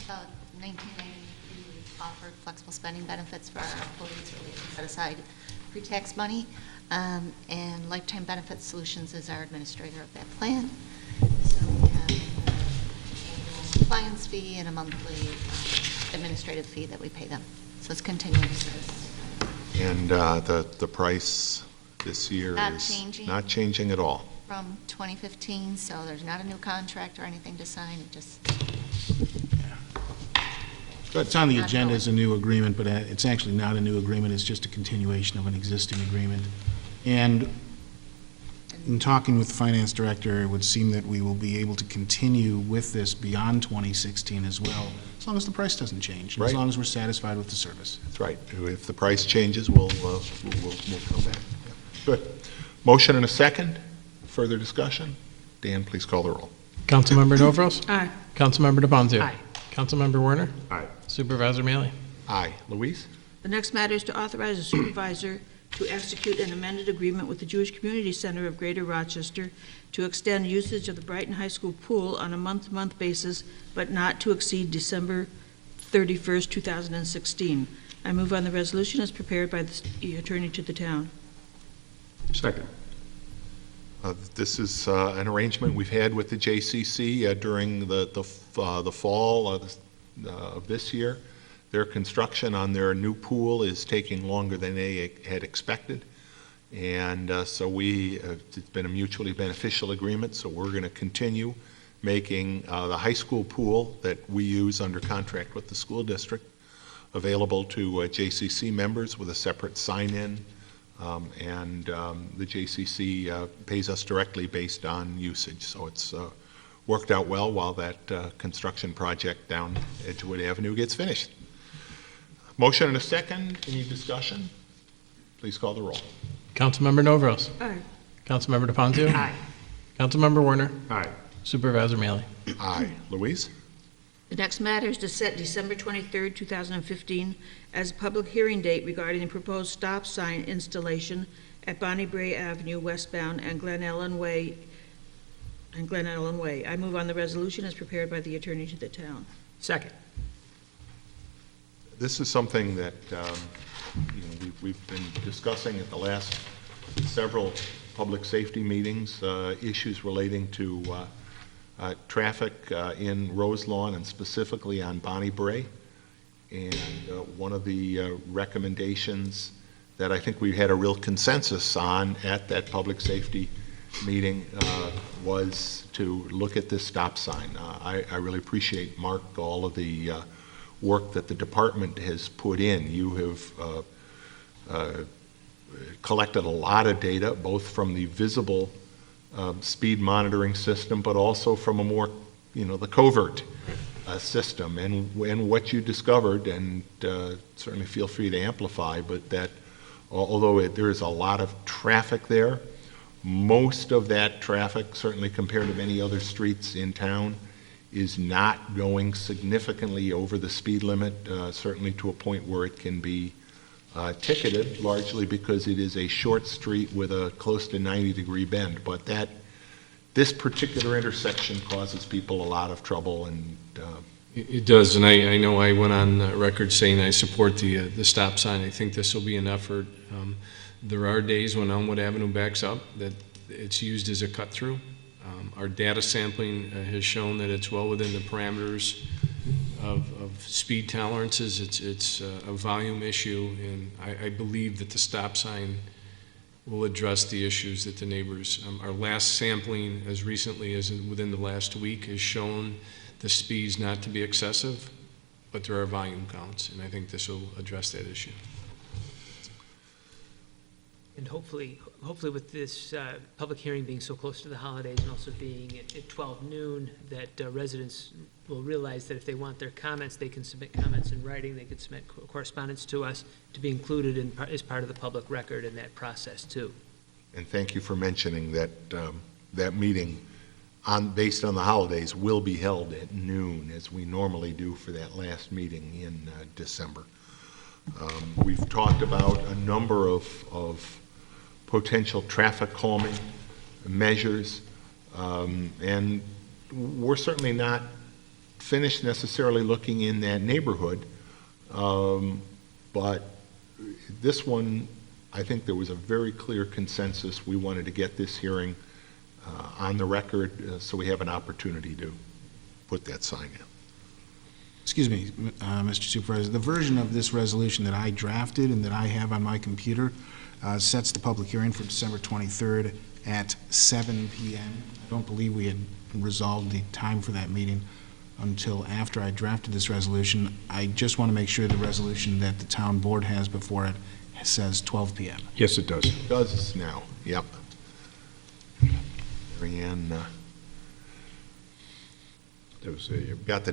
about 1993, we've offered flexible spending benefits for our employees where we can set aside pre-tax money, and Lifetime Benefit Solutions is our administrator of that plan. So we have an annual compliance fee and a monthly administrative fee that we pay them. So it's continuing service. and the price this year Not is changing. not changing at all. From 2015, so there's not a new contract or anything to sign, it just, It's on the Not agenda going. as a new agreement, but it's actually not a new agreement, it's just a continuation of an existing agreement. And in talking with the finance director, it would seem that we will be able to continue with this beyond 2016 as well, as long as the price doesn't change, and as Right. long as we're satisfied with the service. That's right. If the price changes, we'll come back. Yeah. Good. Motion and a second. Further discussion? Dan, please call the roll. Councilmember Novros. Aye. Councilmember DePonzio. Aye. Councilmember Werner. Aye. Supervisor Mealy. Aye. Louise? The next matter is to authorize the supervisor to execute an amended agreement with the Jewish Community Center of Greater Rochester to extend usage of the Brighton High School pool on a month-to-month basis, but not to exceed December 31st, 2016. I move on the resolution as prepared by the attorney to the town. Second. This is an arrangement we've had with the JCC during the fall of this year. Their construction on their new pool is taking longer than they had expected. And so it's been a mutually beneficial agreement, so we're going to continue making the high school pool that we use under contract with the school district available to JCC members with a separate sign-in. And the JCC pays us directly based on usage. So it's worked out well while that construction project down Edgewood Avenue gets finished. Motion and a second. Any discussion? Please call the roll. Councilmember Novros. Aye. Councilmember DePonzio. Aye. Councilmember Werner. Aye. Supervisor Mealy. Aye. Louise? The next matter is to set December 23rd, 2015 as a public hearing date regarding the proposed stop sign installation at Bonnie Bray Avenue westbound and Glen Ellen Way and Glen Ellen Way. I move on the resolution as prepared by the attorney to the town. Second. This is something that we've been discussing at the last several public safety meetings, issues relating to traffic in Roselawn and specifically on Bonnie Bray. And one of the recommendations that I think we had a real consensus on at that public safety meeting was to look at this stop sign. I really appreciate, Mark, all of the work that the department has put in. You have collected a lot of data, both from the visible speed monitoring system, but also from a more, the covert system. And what you discovered, and certainly feel free to amplify, but that although there is a lot of traffic there, most of that traffic, certainly compared to many other streets in town, is not going significantly over the speed limit, certainly to a point where it can be ticketed, largely because it is a short street with a close to 90-degree bend. But this particular intersection causes people a lot of trouble, and It does, and I know I went on record saying I support the stop sign. I think this will be an effort. There are days when Elmwood Avenue backs up that it's used as a cut-through. Our data sampling has shown that it's well within the parameters of speed tolerances. It's a volume issue, and I believe that the stop sign will address the issues that the neighbors, our last sampling as recently as within the last week has shown the speeds not to be excessive, but there are volume counts, and I think this will address that issue. And hopefully with this public hearing being so close to the holidays and also being at 12 noon, that residents will realize that if they want their comments, they can submit comments in writing. They could submit correspondence to us to be included as part of the public record in that process too. And thank you for mentioning that that meeting, based on the holidays, will be held at noon, as we normally do for that last meeting in December. We've talked about a number of potential traffic calming measures, and we're certainly not finished necessarily looking in that neighborhood, but this one, I think there was a very clear consensus. We wanted to get this hearing on the record so we have an opportunity to put that sign in. Excuse me, Mr. Supervisor, the version of this resolution that I drafted and that I have on my computer sets the public hearing for December 23rd at 7 p.m. I don't believe we had resolved the time for that meeting until after I drafted this resolution. I just want to make sure the resolution that the town board has before it says 12 p.m. Yes, it does. It does now, yep. Marianne, That was got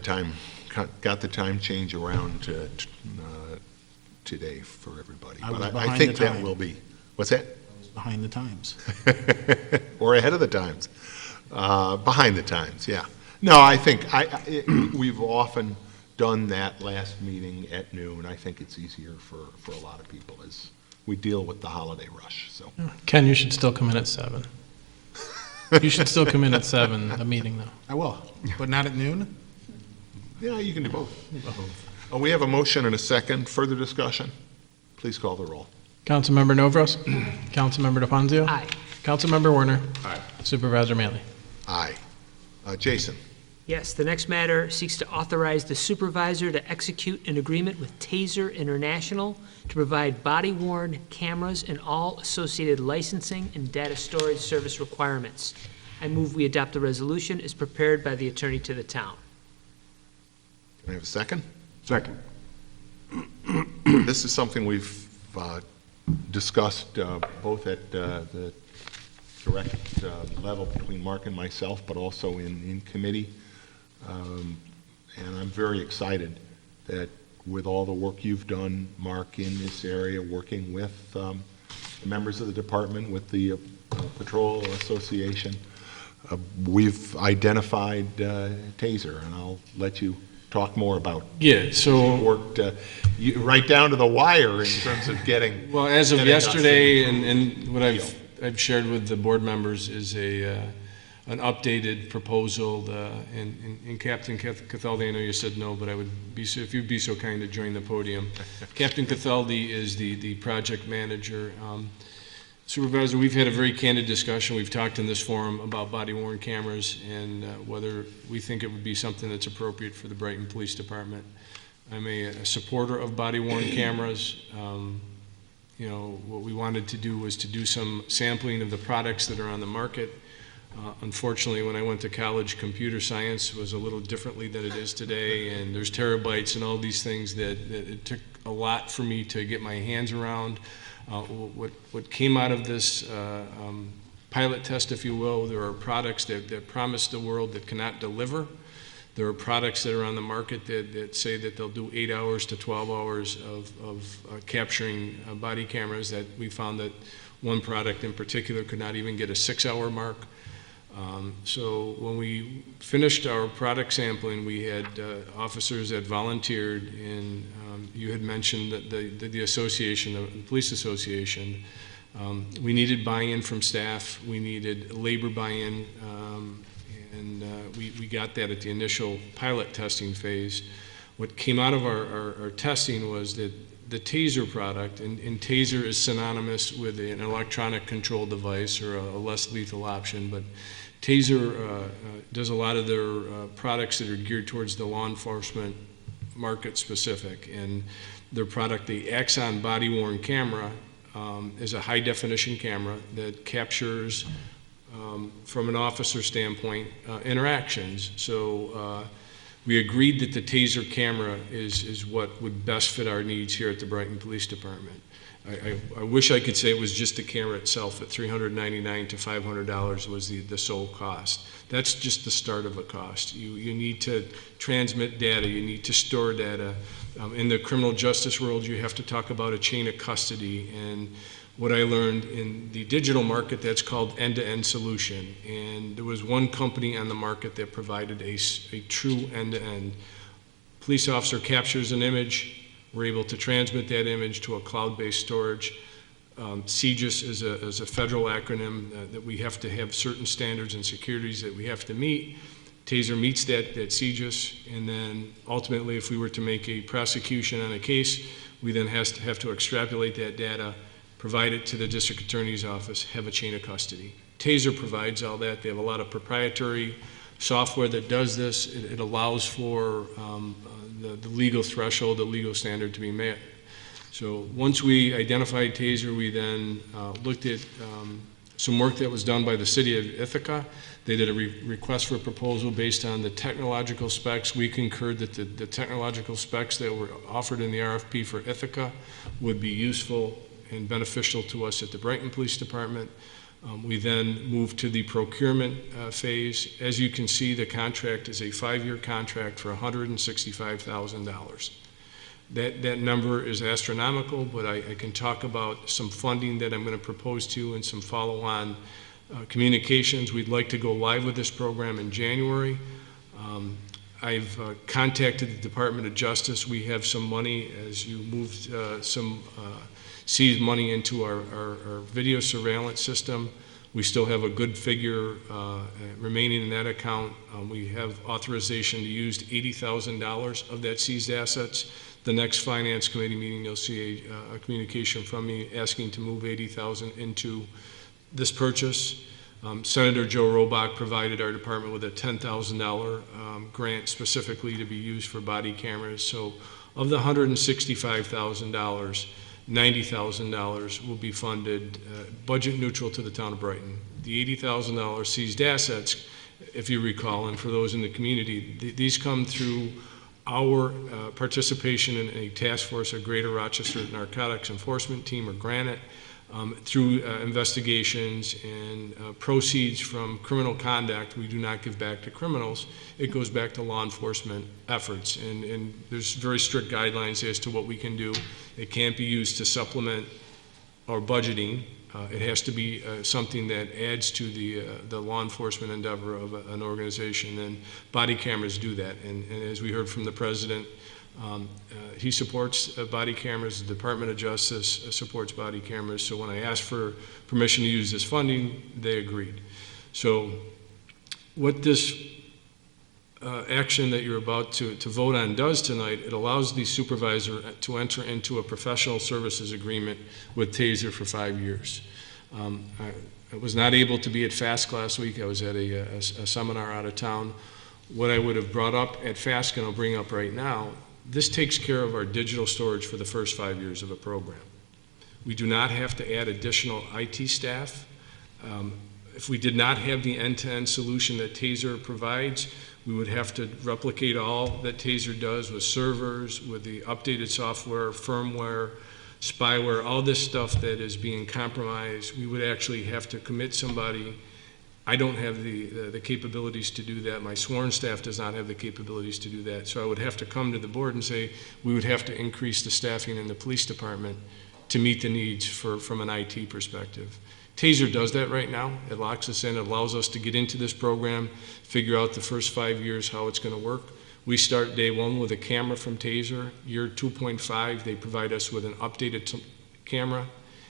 the time change around today for everybody. I was But I behind think the that time. will be, what's that? I was behind the times. Or ahead of the times. Behind the times, yeah. No, I think we've often done that last meeting at noon. I think it's easier for a lot of people as we deal with the holiday rush, so. Ken, you should still come in at 7. You should still come in at 7, the meeting, though. I will, but not at noon? Yeah, you can do both. We have a motion and a second. Further discussion? Please call the roll. Councilmember Novros? Councilmember DeFonzio? Aye. Councilmember Werner? Aye. Supervisor Maley? Aye. Jason? Yes, the next matter seeks to authorize the supervisor to execute an agreement with Taser International to provide body-worn cameras and all associated licensing and data storage service requirements. I move we adopt the resolution as prepared by the attorney to the town. Can I have a second? Second. This is something we've discussed both at the direct level between Mark and myself, but also in committee. And I'm very excited that with all the work you've done, Mark, in this area, working with the members of the department, with the Patrol Association, we've identified Taser, and I'll let you talk more about. Yeah, so. Worked right down to the wire in terms of getting. Well, as of getting us yesterday, to- and what I've shared with the board members is a an updated proposal, and Captain Cathaldi, I know you said no, but I would be, if you'd be so kind to join the podium. Captain Cathaldi is the project manager. Supervisor, we've had a very candid discussion. We've talked in this forum about body-worn cameras and whether we think it would be something that's appropriate for the Brighton Police Department. I'm a supporter of body-worn cameras. You know, what we wanted to do was to do some sampling of the products that are on the market. Unfortunately, when I went to college, computer science was a little differently than it is today, and there's terabytes and all these things that it took a lot for me to get my hands around. What came out of this pilot test, if you will, there are products that promise the world that cannot deliver. There are products that are on the market that say that they'll do 8 hours to 12 hours of capturing body cameras, that we found that one product in particular could not even get a 6-hour mark. So when we finished our product sampling, we had officers that volunteered, and you had mentioned that the association, the police association, we needed buy-in from staff, we needed labor buy-in, and we got that at the initial pilot testing phase. What came out of our testing was that the TASER product, and TASER is synonymous with an electronic control device or a less lethal option, but TASER does a lot of their products that are geared towards the law enforcement market specific, and their product, the Axon body-worn camera, is a high-definition camera that captures, from an officer standpoint, interactions. So we agreed that the TASER camera is what would best fit our needs here at the Brighton Police Department. I wish I could say it was just the camera itself at $399 to $500 was the sole cost. That's just the start of a cost. You need to transmit data, you need to store data. In the criminal justice world, you have to talk about a chain of custody, and what I learned in the digital market, that's called end-to-end solution. And there was one company on the market that provided a true end-to-end. Police officer captures an image, we're able to transmit that image to a cloud-based storage. CJIS is a federal acronym that we have to have certain standards and securities that we have to meet. TASER meets that CJIS, and then ultimately, if we were to make a prosecution on a case, we then have to extrapolate that data, provide it to the district attorney's office, have a chain of custody. TASER provides all that. They have a lot of proprietary software that does this. It allows for the legal threshold, the legal standard to be met. So once we identified TASER, we then looked at some work that was done by the city of Ithaca. They did a request for a proposal based on the technological specs. We concurred that the technological specs that were offered in the RFP for Ithaca would be useful and beneficial to us at the Brighton Police Department. We then moved to the procurement phase. As you can see, the contract is a 5-year contract for $165,000. That number is astronomical, but I can talk about some funding that I'm going to propose to and some follow-on communications. We'd like to go live with this program in January. I've contacted the Department of Justice. We have some money, as you moved some seized money into our video surveillance system. We still have a good figure remaining in that account. We have authorization to use $80,000 of that seized assets. The next Finance Committee meeting, you'll see a communication from me asking to move $80,000 into this purchase. Senator Joe Robach provided our department with a $10,000 grant specifically to be used for body cameras. So of the $165,000, $90,000 will be funded budget neutral to the town of Brighton. The $80,000 seized assets, if you recall, and for those in the community, these come through our participation in a task force, a Greater Rochester Narcotics Enforcement Team, or GRANIT, through investigations and proceeds from criminal conduct. We do not give back to criminals. It goes back to law enforcement efforts, and there's very strict guidelines as to what we can do. It can't be used to supplement our budgeting. It has to be something that adds to the law enforcement endeavor of an organization, and body cameras do that. And as we heard from the president, he supports body cameras. The Department of Justice supports body cameras. So when I asked for permission to use this funding, they agreed. So what this action that you're about to vote on does tonight, it allows the supervisor to enter into a professional services agreement with TASER for 5 years. I was not able to be at FASC last week. I was at a seminar out of town. What I would have brought up at FASC, and I'll bring up right now, this takes care of our digital storage for the first 5 years of a program. We do not have to add additional IT staff. If we did not have the end-to-end solution that TASER provides, we would have to replicate all that TASER does with servers, with the updated software, firmware, spyware, all this stuff that is being compromised. We would actually have to commit somebody. I don't have the capabilities to do that. My sworn staff does not have the capabilities to do that. So I would have to come to the board and say we would have to increase the staffing in the police department to meet the needs from an IT perspective. TASER does that right now. It locks us in. It allows us to get into this program, figure out the first 5 years how it's going to work. We start day 1 with a camera from TASER. Year 2.5, they provide us with an updated camera.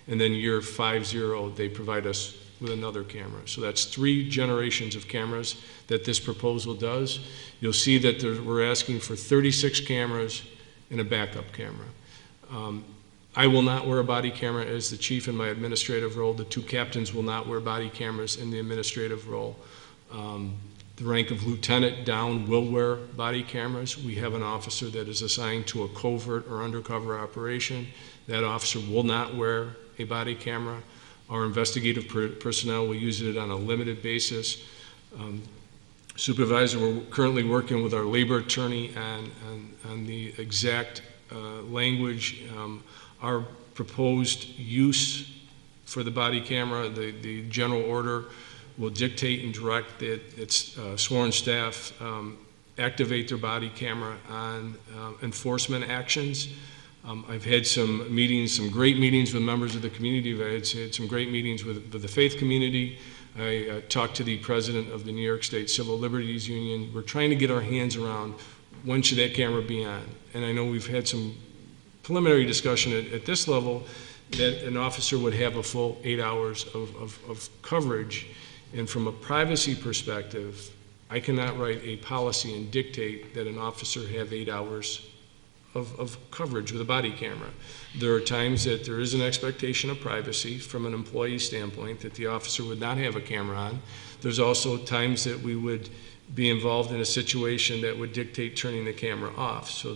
And then year 5.0, they provide us with another camera. So that's 3 generations of cameras that this proposal does. You'll see that we're asking for 36 cameras and a backup camera. I will not wear a body camera as the chief in my administrative role. The 2 captains will not wear body cameras in the administrative role. The rank of lieutenant down will wear body cameras. We have an officer that is assigned to a covert or undercover operation. That officer will not wear a body camera. Our investigative personnel will use it on a limited basis. Supervisor, we're currently working with our labor attorney on the exact language. Our proposed use for the body camera, the general order will dictate and direct that its sworn staff activate their body camera on enforcement actions. I've had some meetings, some great meetings with members of the community. I've had some great meetings with the faith community. I talked to the president of the New York State Civil Liberties Union. We're trying to get our hands around when should that camera be on. And I know we've had some preliminary discussion at this level that an officer would have a full 8 hours of coverage. And from a privacy perspective, I cannot write a policy and dictate that an officer have 8 hours of coverage with a body camera. There are times that there is an expectation of privacy from an employee standpoint that the officer would not have a camera on. There's also times that we would be involved in a situation that would dictate turning the camera off. So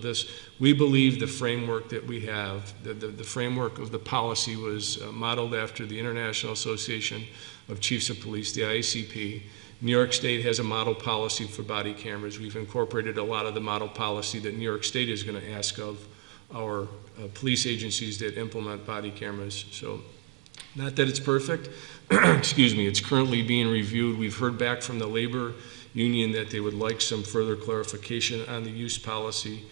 we believe the framework that we have, the framework of the policy was modeled after the International Association of Chiefs of Police, the IACP. New York State has a model policy for body cameras. We've incorporated a lot of the model policy that New York State is going to ask of our police agencies that implement body cameras. So not that it's perfect, excuse me, it's currently being reviewed. We've heard back from the labor union that they would like some further clarification on the use policy.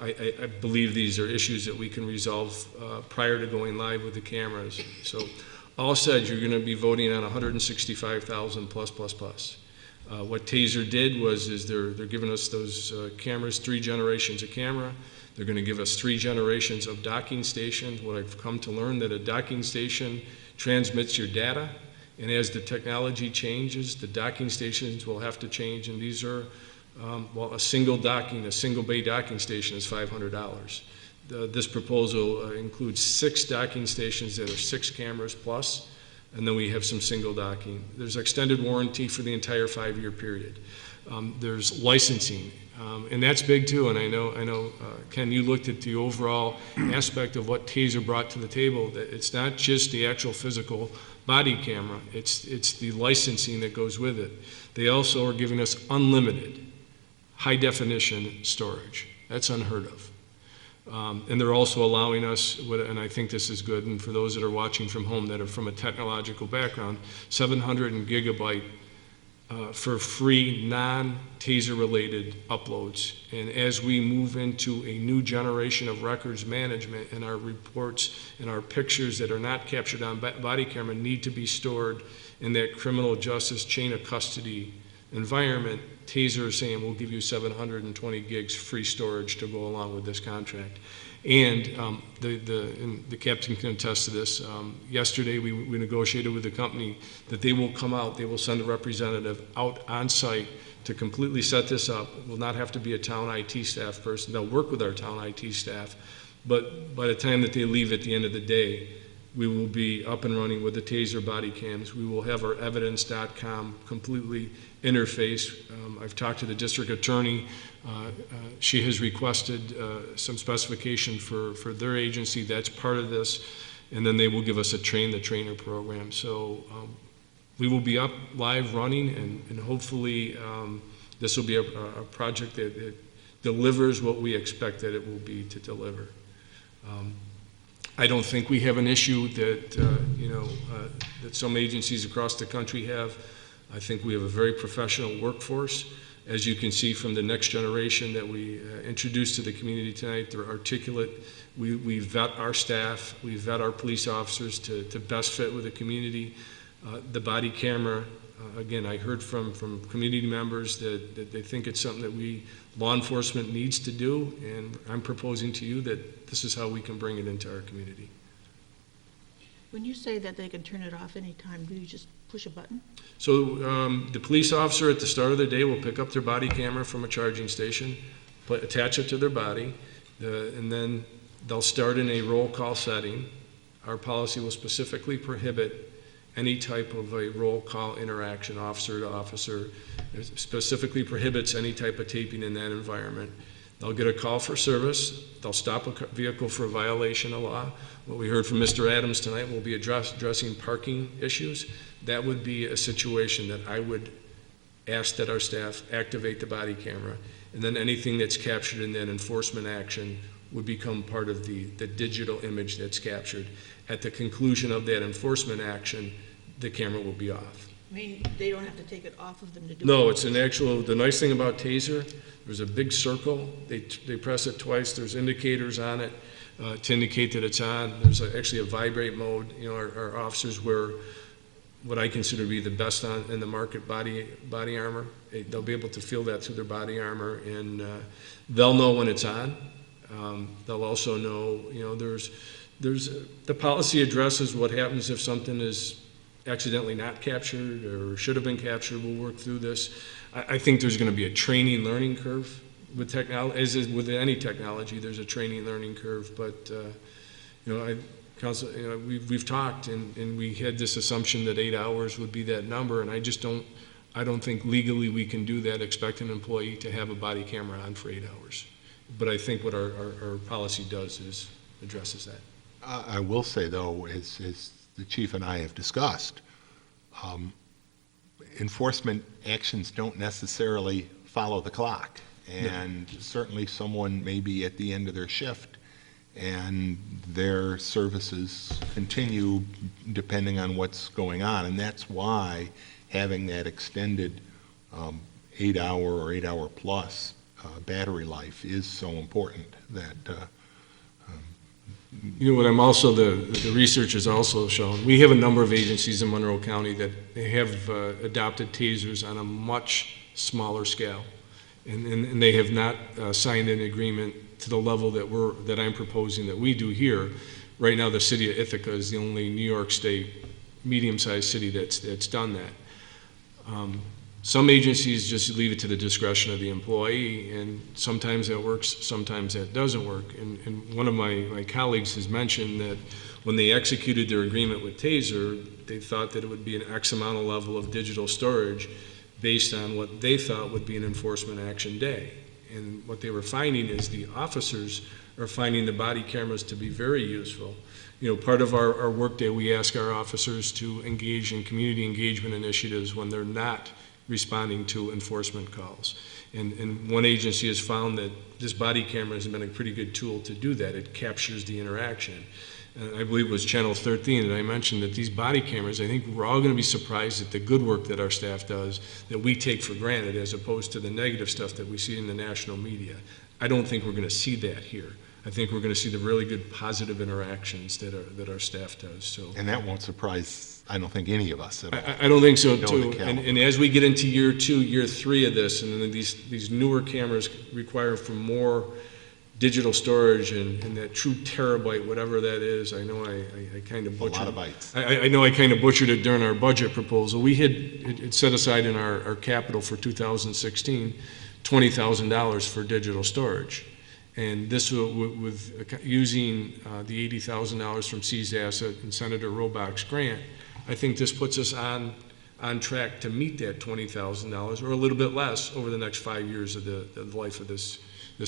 I believe these are issues that we can resolve prior to going live with the cameras. So all said, you're going to be voting on 165,000 plus. What TASER did was they're giving us those cameras, 3 generations of camera. They're going to give us 3 generations of docking stations. What I've come to learn that a docking station transmits your data, and as the technology changes, the docking stations will have to change. And these are, a single bay docking station is $500. This proposal includes 6 docking stations that are 6 cameras plus, and then we have some single docking. There's extended warranty for the entire 5-year period. There's licensing, and that's big too. And I know, Ken, you looked at the overall aspect of what TASER brought to the table. That it's not just the actual physical body camera; it's the licensing that goes with it. They also are giving us unlimited, high-definition storage. That's unheard of. And they're also allowing us, and I think this is good, and for those that are watching from home that are from a technological background, 700 gigabyte for free non-TASER related uploads. And as we move into a new generation of records management, and our reports and our pictures that are not captured on body camera need to be stored in that criminal justice chain of custody environment, TASER is saying we'll give you 720 gigs free storage to go along with this contract. And the captain can attest to this. Yesterday, we negotiated with the company that they will come out, they will send a representative out on site to completely set this up. It will not have to be a town IT staff person. They'll work with our town IT staff. But by the time that they leave at the end of the day, we will be up and running with the TASER body cams. We will have our evidence.com completely interfaced. I've talked to the district attorney. She has requested some specification for their agency. That's part of this. And then they will give us a train the trainer program. So we will be up live running, and hopefully this will be a project that delivers what we expect that it will be to deliver. I don't think we have an issue that, that some agencies across the country have. I think we have a very professional workforce. As you can see from the next generation that we introduced to the community tonight, they're articulate. We vet our staff, we vet our police officers to best fit with the community. The body camera, again, I heard from community members that they think it's something that law enforcement needs to do, and I'm proposing to you that this is how we can bring it into our community. When you say that they can turn it off anytime, do you just push a button? So the police officer at the start of the day will pick up their body camera from a charging station, attach it to their body, and then they'll start in a roll call setting. Our policy will specifically prohibit any type of a roll call interaction, officer to officer. It specifically prohibits any type of taping in that environment. They'll get a call for service. They'll stop a vehicle for a violation of law. What we heard from Mr. Adams tonight will be addressing parking issues. That would be a situation that I would ask that our staff activate the body camera, and then anything that's captured in that enforcement action would become part of the digital image that's captured. At the conclusion of that enforcement action, the camera will be off. I mean, they don't have to take it off of them to do it? No, it's an actual, the nice thing about TASER, there's a big circle. They press it twice. There's indicators on it to indicate that it's on. There's actually a vibrate mode. Our officers wear what I consider to be the best in the market body armor. They'll be able to feel that through their body armor, and they'll know when it's on. They'll also know, there's the policy addresses what happens if something is accidentally not captured or should have been captured. We'll work through this. I think there's going to be a training learning curve with technology, as is with any technology. There's a training learning curve, but we've talked, and we had this assumption that 8 hours would be that number, and I don't think legally we can do that, expect an employee to have a body camera on for 8 hours. But I think what our policy does is addresses that. I will say, though, as the chief and I have discussed, enforcement actions don't necessarily follow the clock. And certainly someone may be at the end of their shift and their services continue depending on what's going on. And that's why having that extended 8 hour or 8 hour plus battery life is so important. That what I'm also, the research has also shown, we have a number of agencies in Monroe County that have adopted tasers on a much smaller scale. And they have not signed an agreement to the level that I'm proposing that we do here. Right now, the city of Ithaca is the only New York State medium-sized city that's done that. Some agencies just leave it to the discretion of the employee, and sometimes that works, sometimes that doesn't work. And one of my colleagues has mentioned that when they executed their agreement with TASER, they thought that it would be an X amount of level of digital storage based on what they thought would be an enforcement action day. And what they were finding is the officers are finding the body cameras to be very useful. Part of our workday, we ask our officers to engage in community engagement initiatives when they're not responding to enforcement calls. And one agency has found that this body camera has been a pretty good tool to do that. It captures the interaction. I believe it was Channel 13 that I mentioned that these body cameras, I think we're all going to be surprised at the good work that our staff does that we take for granted as opposed to the negative stuff that we see in the national media. I don't think we're going to see that here. I think we're going to see the really good positive interactions that our staff does. So, and that won't surprise, I don't think, any of us at all. I don't think so, too. And as we get into year 2, year 3 of this, and then these newer cameras require for more digital storage and that true terabyte, whatever that is. I know I kind of butchered. A lot of bytes. I know I kind of butchered it during our budget proposal. We had it set aside in our capital for 2016, $20,000 for digital storage. And this with using the $80,000 from seized asset and Senator Robach's grant, I think this puts us on track to meet that $20,000 or a little bit less over the next 5 years of the life of this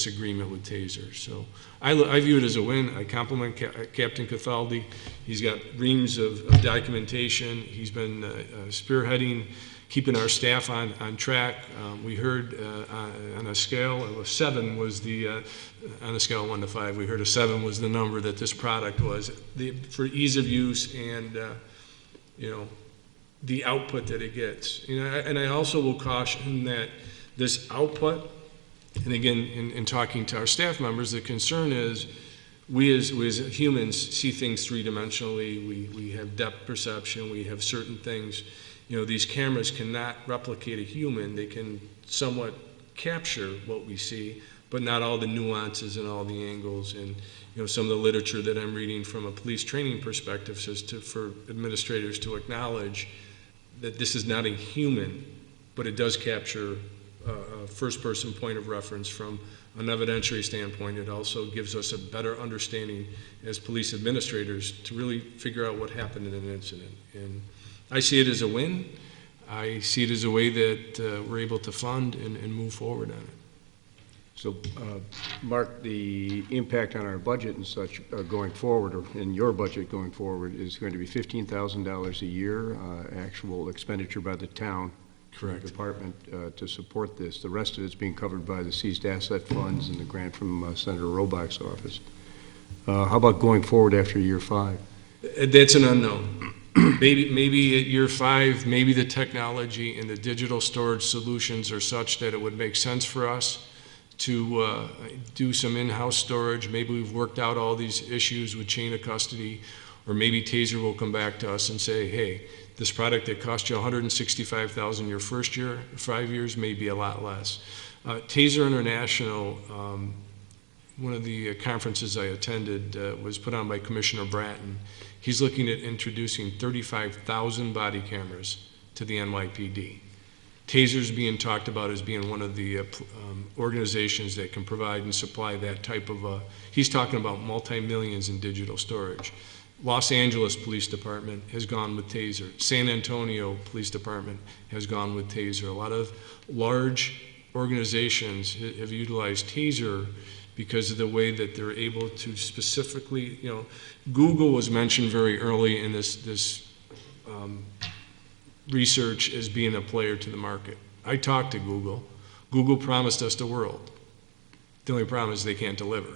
agreement with Taser. So I view it as a win. I compliment Captain Cathaldi. He's got reams of documentation. He's been spearheading, keeping our staff on track. We heard on a scale of 7 was on a scale of 1 to 5, we heard a 7 was the number that this product was for ease of use and the output that it gets. And I also will caution that this output, and again, in talking to our staff members, the concern is we as humans see things three-dimensionally. We have depth perception. We have certain things. These cameras cannot replicate a human. They can somewhat capture what we see, but not all the nuances and all the angles. And some of the literature that I'm reading from a police training perspective says for administrators to acknowledge that this is not a human, but it does capture a first-person point of reference from an evidentiary standpoint. It also gives us a better understanding as police administrators to really figure out what happened in an incident. And I see it as a win. I see it as a way that we're able to fund and move forward on it. So, Mark, the impact on our budget and such going forward, or in your budget going forward, is going to be $15,000 a year, actual expenditure by the town. Correct. Department to support this. The rest of it's being covered by the seized asset funds and the grant from Senator Robach's office. How about going forward after year 5? That's an unknown. Maybe at year 5, maybe the technology and the digital storage solutions are such that it would make sense for us to do some in-house storage. Maybe we've worked out all these issues with chain of custody, or maybe Taser will come back to us and say, hey, this product that cost you $165,000 your first year, 5 years, may be a lot less. Taser International, one of the conferences I attended was put on by Commissioner Brighton. He's looking at introducing 35,000 body cameras to the NYPD. Taser's being talked about as being one of the organizations that can provide and supply that type of, he's talking about multi-millions in digital storage. Los Angeles Police Department has gone with Taser. San Antonio Police Department has gone with Taser. A lot of large organizations have utilized Taser because of the way that they're able to specifically, Google was mentioned very early in this research as being a player to the market. I talked to Google. Google promised us the world. The only problem is they can't deliver.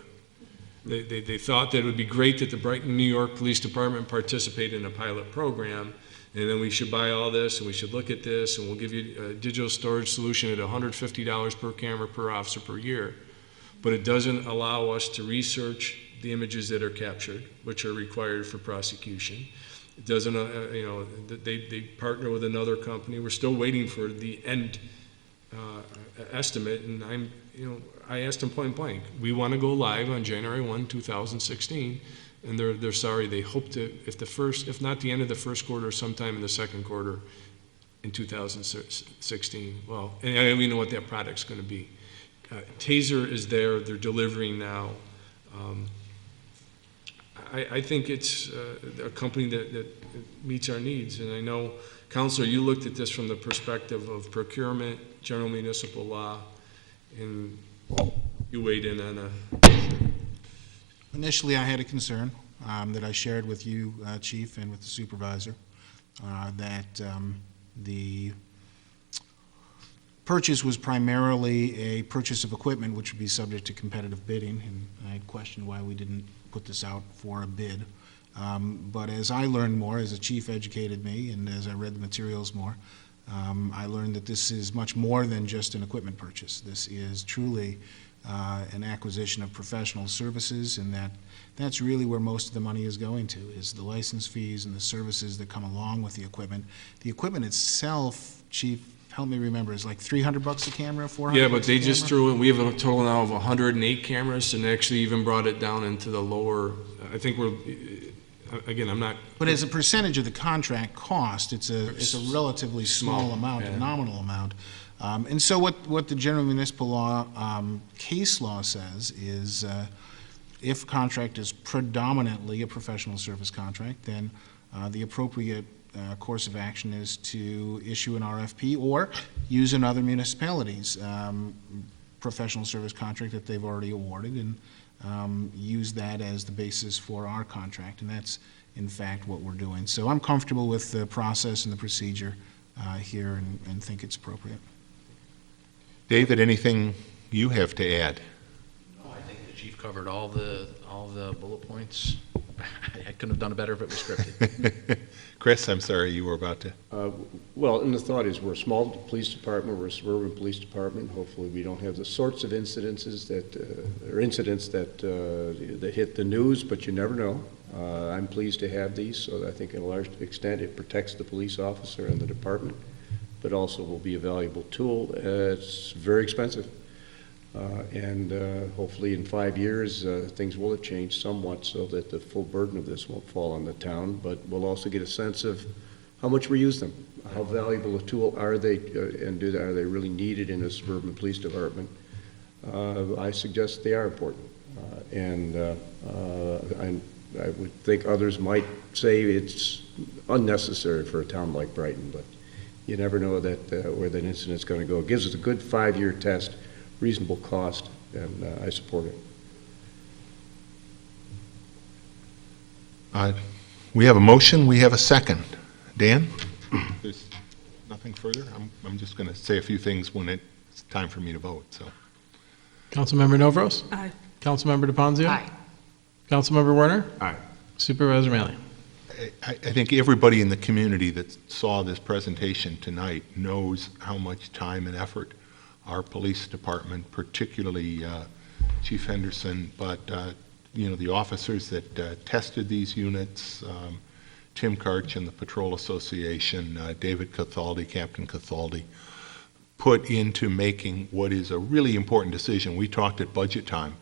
They thought that it would be great that the Brighton, New York Police Department participate in a pilot program, and then we should buy all this, and we should look at this, and we'll give you a digital storage solution at $150 per camera per officer per year. But it doesn't allow us to research the images that are captured, which are required for prosecution. It doesn't, they partner with another company. We're still waiting for the end estimate, and I asked them point blank, we want to go live on January 1, 2016, and they're sorry. They hope to, if not the end of the first quarter, sometime in the second quarter in 2016. Well, and I don't even know what that product's going to be. Taser is there. They're delivering now. I think it's a company that meets our needs, and I know, Counselor, you looked at this from the perspective of procurement, general municipal law, and you weighed in on a... Initially, I had a concern that I shared with you, Chief, and with the supervisor, that the purchase was primarily a purchase of equipment which would be subject to competitive bidding, and I questioned why we didn't put this out for a bid. But as I learned more, as the chief educated me, and as I read the materials more, I learned that this is much more than just an equipment purchase. This is truly an acquisition of professional services, and that's really where most of the money is going to, is the license fees and the services that come along with the equipment. The equipment itself, Chief help me remember, it's like $300 a camera, $400? Yeah, but they a just camera? threw in, we have a total now of 108 cameras, and actually even brought it down into the lower, I think we're, again, I'm not, But as a percentage of the contract cost, it's a relatively small Small, amount, a yeah. nominal amount. And so what the general municipal law, case law says is, if contract is predominantly a professional service contract, then the appropriate course of action is to issue an RFP or use another municipality's professional service contract that they've already awarded and use that as the basis for our contract. And that's, in fact, what we're doing. So I'm comfortable with the process and the procedure here and think it's appropriate. David, anything you have to add? No, I think the chief covered all the bullet points. I couldn't have done it better if it was scripted. Chris, I'm sorry, you were about to. Well, and the thought is, we're a small police department, we're a suburban police department. Hopefully, we don't have the sorts of incidents that that hit the news, but you never know. I'm pleased to have these, so I think in a large extent it protects the police officer and the department, but also will be a valuable tool. It's very expensive. And hopefully in 5 years, things will have changed somewhat so that the full burden of this won't fall on the town, but we'll also get a sense of how much we use them. How valuable a tool are they, and are they really needed in a suburban police department? I suggest they are important. I would think others might say it's unnecessary for a town like Brighton, but you never know that where that incident's going to go. It gives us a good 5-year test, reasonable cost, and I support it. We have a motion, we have a second. Dan? There's nothing further? I'm just going to say a few things when it's time for me to vote, so. Councilmember Novros? Aye. Councilmember DePonzio? Aye. Councilmember Werner? Aye. Supervisor Manley? I think everybody in the community that saw this presentation tonight knows how much time and effort our police department, particularly Chief Henderson, but the officers that tested these units, Tim Karch and the Patrol Association, David Cathaldi, Captain Cathaldi, put into making what is a really important decision. We talked at budget time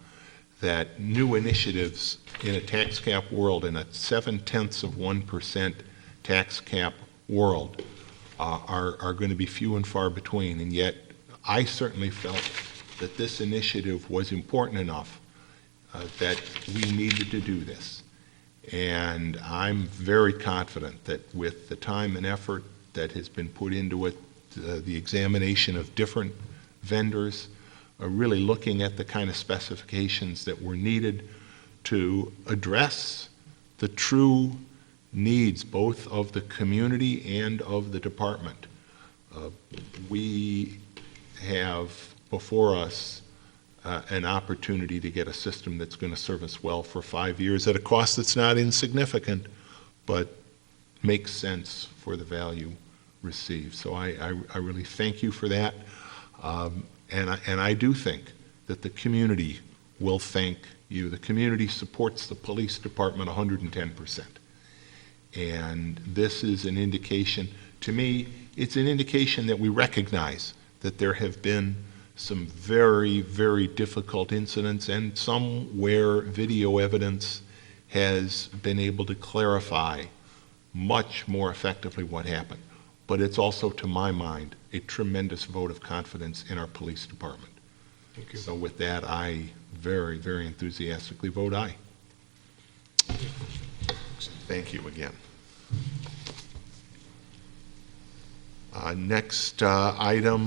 that new initiatives in a tax cap world, in a 0.7% tax cap world, are going to be few and far between, and yet I certainly felt that this initiative was important enough that we needed to do this. And I'm very confident that with the time and effort that has been put into it, the examination of different vendors, really looking at the kind of specifications that were needed to address the true needs both of the community and of the department. We have before us an opportunity to get a system that's going to serve us well for 5 years at a cost that's not insignificant, but makes sense for the value received. So I really thank you for that. And I do think that the community will thank you. The community supports the police department 110%. And this is an indication, to me, it's an indication that we recognize that there have been some very, very difficult incidents, and some where video evidence has been able to clarify much more effectively what happened. But it's also, to my mind, a tremendous vote of confidence in our police department. Thank you. So with that, I very, very enthusiastically vote aye. Thank you again. Next item,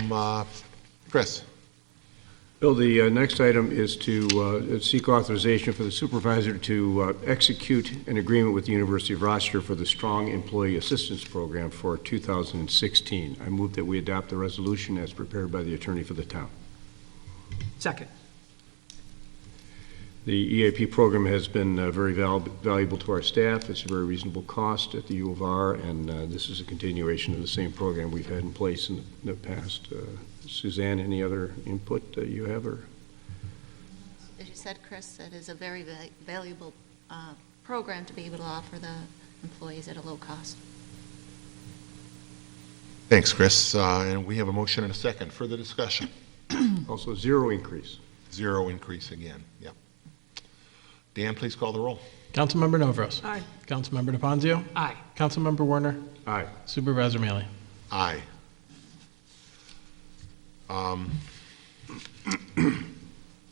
Chris. Bill, the next item is to seek authorization for the supervisor to execute an agreement with the University of Rochester for the Strong Employee Assistance Program for 2016. I move that we adopt the resolution as prepared by the attorney for the town. Second. The EAP program has been very valuable to our staff. It's a very reasonable cost at the U of R, and this is a continuation of the same program we've had in place in the past. Suzanne, any other input that you have? Or? As you said, Chris, it is a very valuable program to be able to offer the employees at a low cost. Thanks, Chris. And we have a motion and a second. Further discussion? Also, zero increase. Zero increase again, yep. Dan, please call the roll. Councilmember Novros. Aye. Councilmember DePonzio. Aye. Councilmember Warner. Aye. Supervisor Mealy. Aye.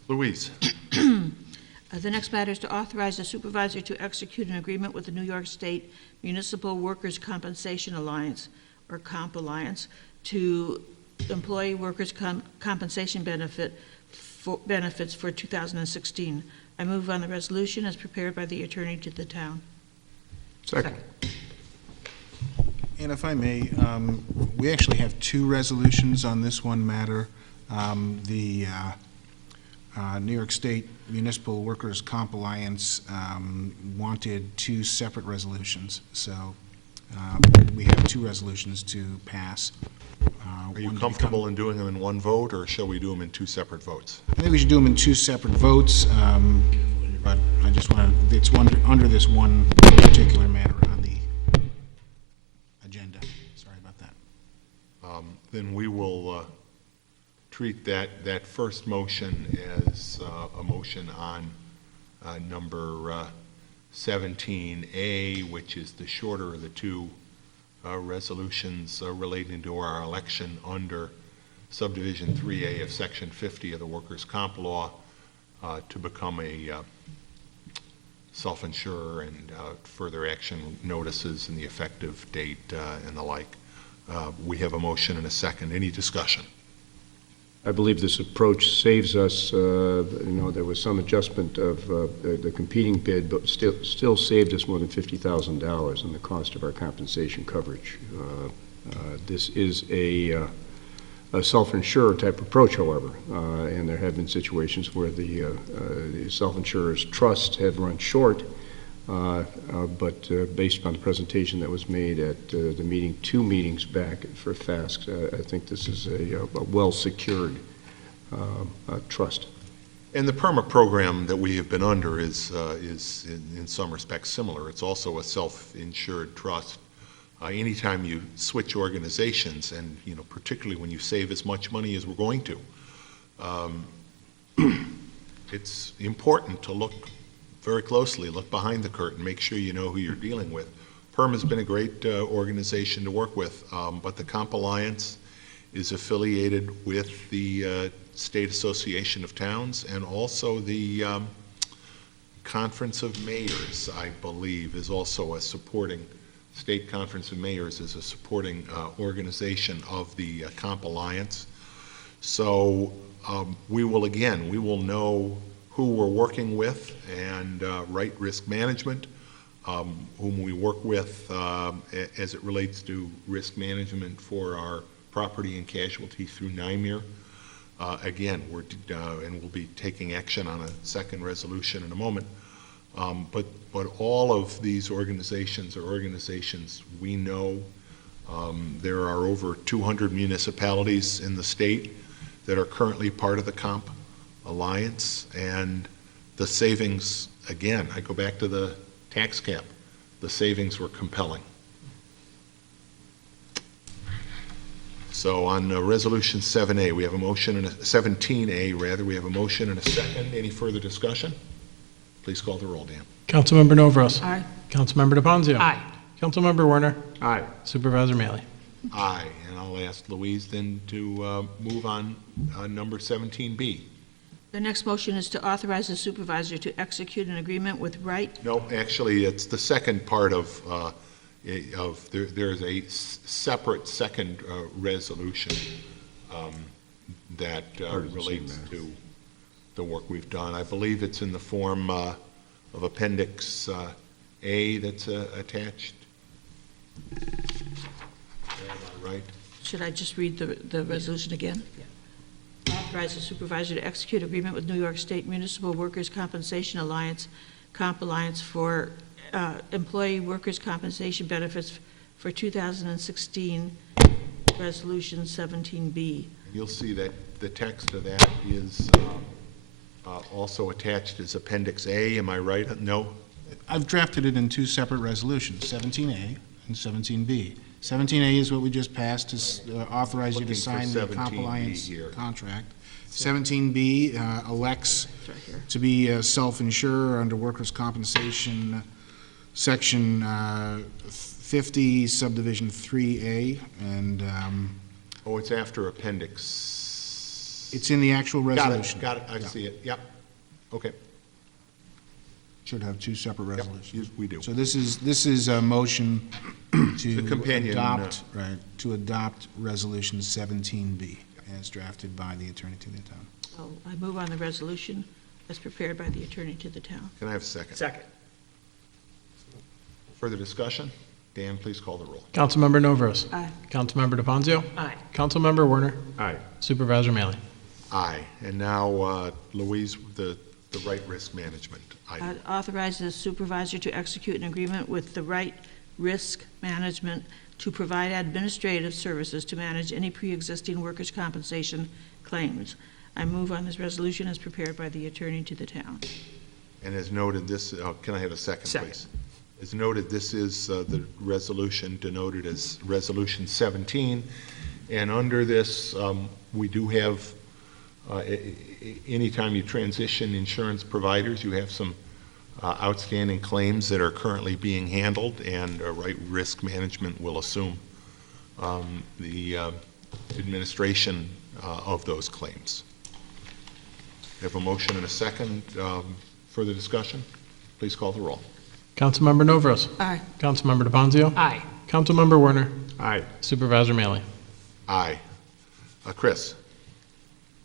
Louise? The next matter is to authorize the supervisor to execute an agreement with the New York State Municipal Workers' Compensation Alliance, or Comp Alliance, to employee workers' compensation benefits for 2016. I move on the resolution as prepared by the attorney to the town. Second. And if I may, we actually have two resolutions on this one matter. The New York State Municipal Workers' Comp Alliance wanted two separate resolutions, so we have two resolutions to pass. Are you comfortable in doing them in one vote, or shall we do them in two separate votes? I think we should do them in two separate votes, but I just want to, it's under this one particular matter on the agenda. Sorry about that. Then we will treat that first motion as a motion on number 17A, which is the shorter of the two resolutions relating to our election under subdivision 3A of section 50 of the Workers' Comp Law to become a self-insurer, and further action notices and the effective date and the like. We have a motion and a second. Any discussion? I believe this approach saves us, there was some adjustment of the competing bid, but still saved us more than $50,000 in the cost of our compensation coverage. This is a self-insurer type approach, however, and there have been situations where the self-insurer's trusts have run short, but based upon the presentation that was made at the meeting, 2 meetings back for FASC, I think this is a well-secured trust. And the PERMA program that we have been under is in some respects similar. It's also a self-insured trust. Anytime you switch organizations, and particularly when you save as much money as we're going to, it's important to look very closely, look behind the curtain, make sure you know who you're dealing with. PERM has been a great organization to work with, but the Comp Alliance is affiliated with the State Association of Towns, and also the Conference of Mayors, I believe, is also a supporting, State Conference of Mayors is a supporting organization of the Comp Alliance. So we will know who we're working with, and right risk management, whom we work with as it relates to risk management for our property and casualty through NYMER. Again, and we'll be taking action on a second resolution in a moment. But all of these organizations are organizations we know. There are over 200 municipalities in the state that are currently part of the Comp Alliance, and the savings, again, I go back to the tax cap, the savings were compelling. So on resolution 7A, we have a motion, and 17A rather, we have a motion and a second. Any further discussion? Please call the roll, Dan. Councilmember Novros. Aye. Councilmember DePonzio. Aye. Councilmember Warner. Aye. Supervisor Mealy. Aye, and I'll ask Louise then to move on number 17B. The next motion is to authorize the supervisor to execute an agreement with Wright. No, actually, it's the second part of there's a separate second resolution that relates to the work we've done. I believe it's in the form of Appendix A that's attached. Right? Should I just read the resolution again? Authorize the supervisor to execute agreement with New York State Municipal Workers' Compensation Alliance, Comp Alliance, for employee workers' compensation benefits for 2016, Resolution 17B. You'll see that the text of that is also attached as Appendix A. Am I right? No? I've drafted it in two separate resolutions, 17A and 17B. 17A is what we just passed, to authorize you to Looking for sign the 17B compliance here. contract. 17B elects It's right here. to be a self-insurer under workers' compensation, section 50, subdivision 3A, and Oh, it's after appendix. it's in the actual resolution. Got it, I Yeah. see it, yep. Okay, Should have two separate yep, resolutions. we do. So this is a motion to The companion, adopt, right, to adopt Resolution 17B as drafted by the Attorney to the Town. Oh, I move on the resolution as prepared by the attorney to the town. Can I have a second? Second. Further discussion? Dan, please call the roll. Councilmember Novros. Aye. Councilmember DePonzio. Aye. Councilmember Werner. Aye. Supervisor Mealy. Aye. And now, Louise, the right risk management item. Authorize the supervisor to execute an agreement with the Right Risk Management to provide administrative services to manage any pre-existing workers' compensation claims. I move on this resolution as prepared by the attorney to the town. And as noted, this, can I have a second, Second. please? As noted, this is the resolution denoted as Resolution 17. And under this, we do have, anytime you transition insurance providers, you have some outstanding claims that are currently being handled, and Right Risk Management will assume the administration of those claims. We have a motion and a second. Further discussion? Please call the roll. Councilmember Novros. Aye. Councilmember DePonzio. Aye. Councilmember Werner. Aye. Supervisor Mealy. Aye. Chris?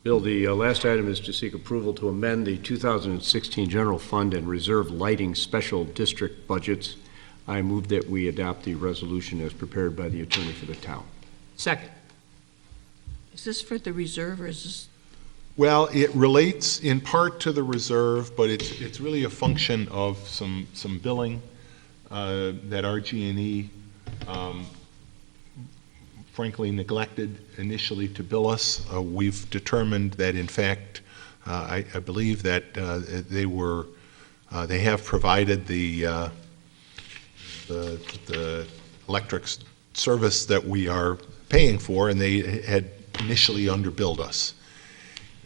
Bill, the last item is to seek approval to amend the 2016 General Fund and Reserve Lighting Special District budgets. I move that we adopt the resolution as prepared by the attorney for the town. Second. Is this for the reserve, or is this, Well, it relates in part to the reserve, but it's really a function of some billing that RG&E frankly neglected initially to bill us. We've determined that, in fact, I believe that they have provided the electric service that we are paying for, and they had initially underbilled us.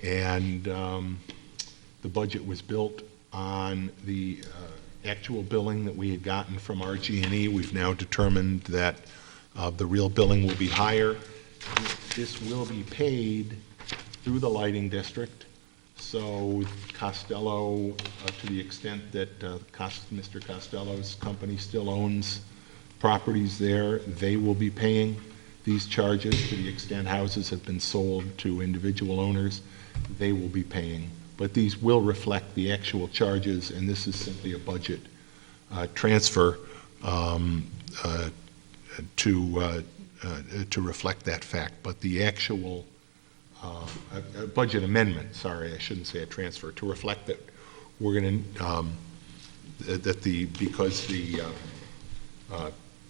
And the budget was built on the actual billing that we had gotten from RG&E. We've now determined that the real billing will be higher. This will be paid through the lighting district. So Costello, to the extent that Mr. Costello's company still owns properties there, they will be paying these charges. To the extent houses have been sold to individual owners, they will be paying. But these will reflect the actual charges, and this is simply a budget transfer to reflect that fact. But the actual a budget amendment, sorry, I shouldn't say a transfer, to reflect that we're going to, because the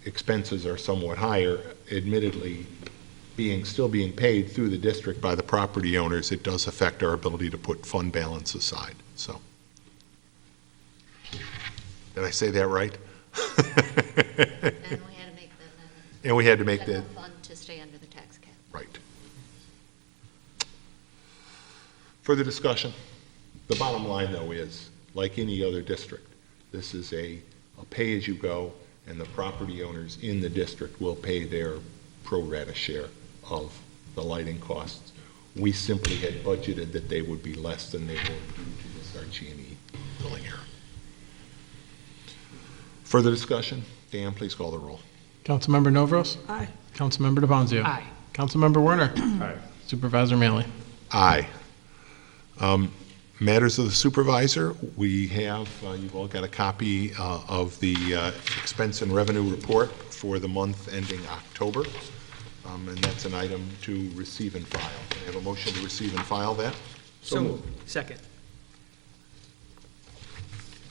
expenses are somewhat higher, admittedly, still being paid through the district by the property owners, it does affect our ability to put fund balance aside, so. Did I say that right? And we had to make the amendment. And we had to make the, General fund to stay under the tax cap. right. Further discussion? The bottom line, though, is, like any other district, this is a pay-as-you-go, and the property owners in the district will pay their pro rata share of the lighting costs. We simply had budgeted that they would be less than they were due to this RG&E billing error. Further discussion? Dan, please call the roll. Councilmember Novros. aye. Councilmember DePonzio. Aye. Councilmember Werner. Aye. Supervisor Mealy. Aye. Matters of the supervisor, we have, you've all got a copy of the expense and revenue report for the month ending October, and that's an item to receive and file. Can I have a motion to receive and file that? So moved. Second.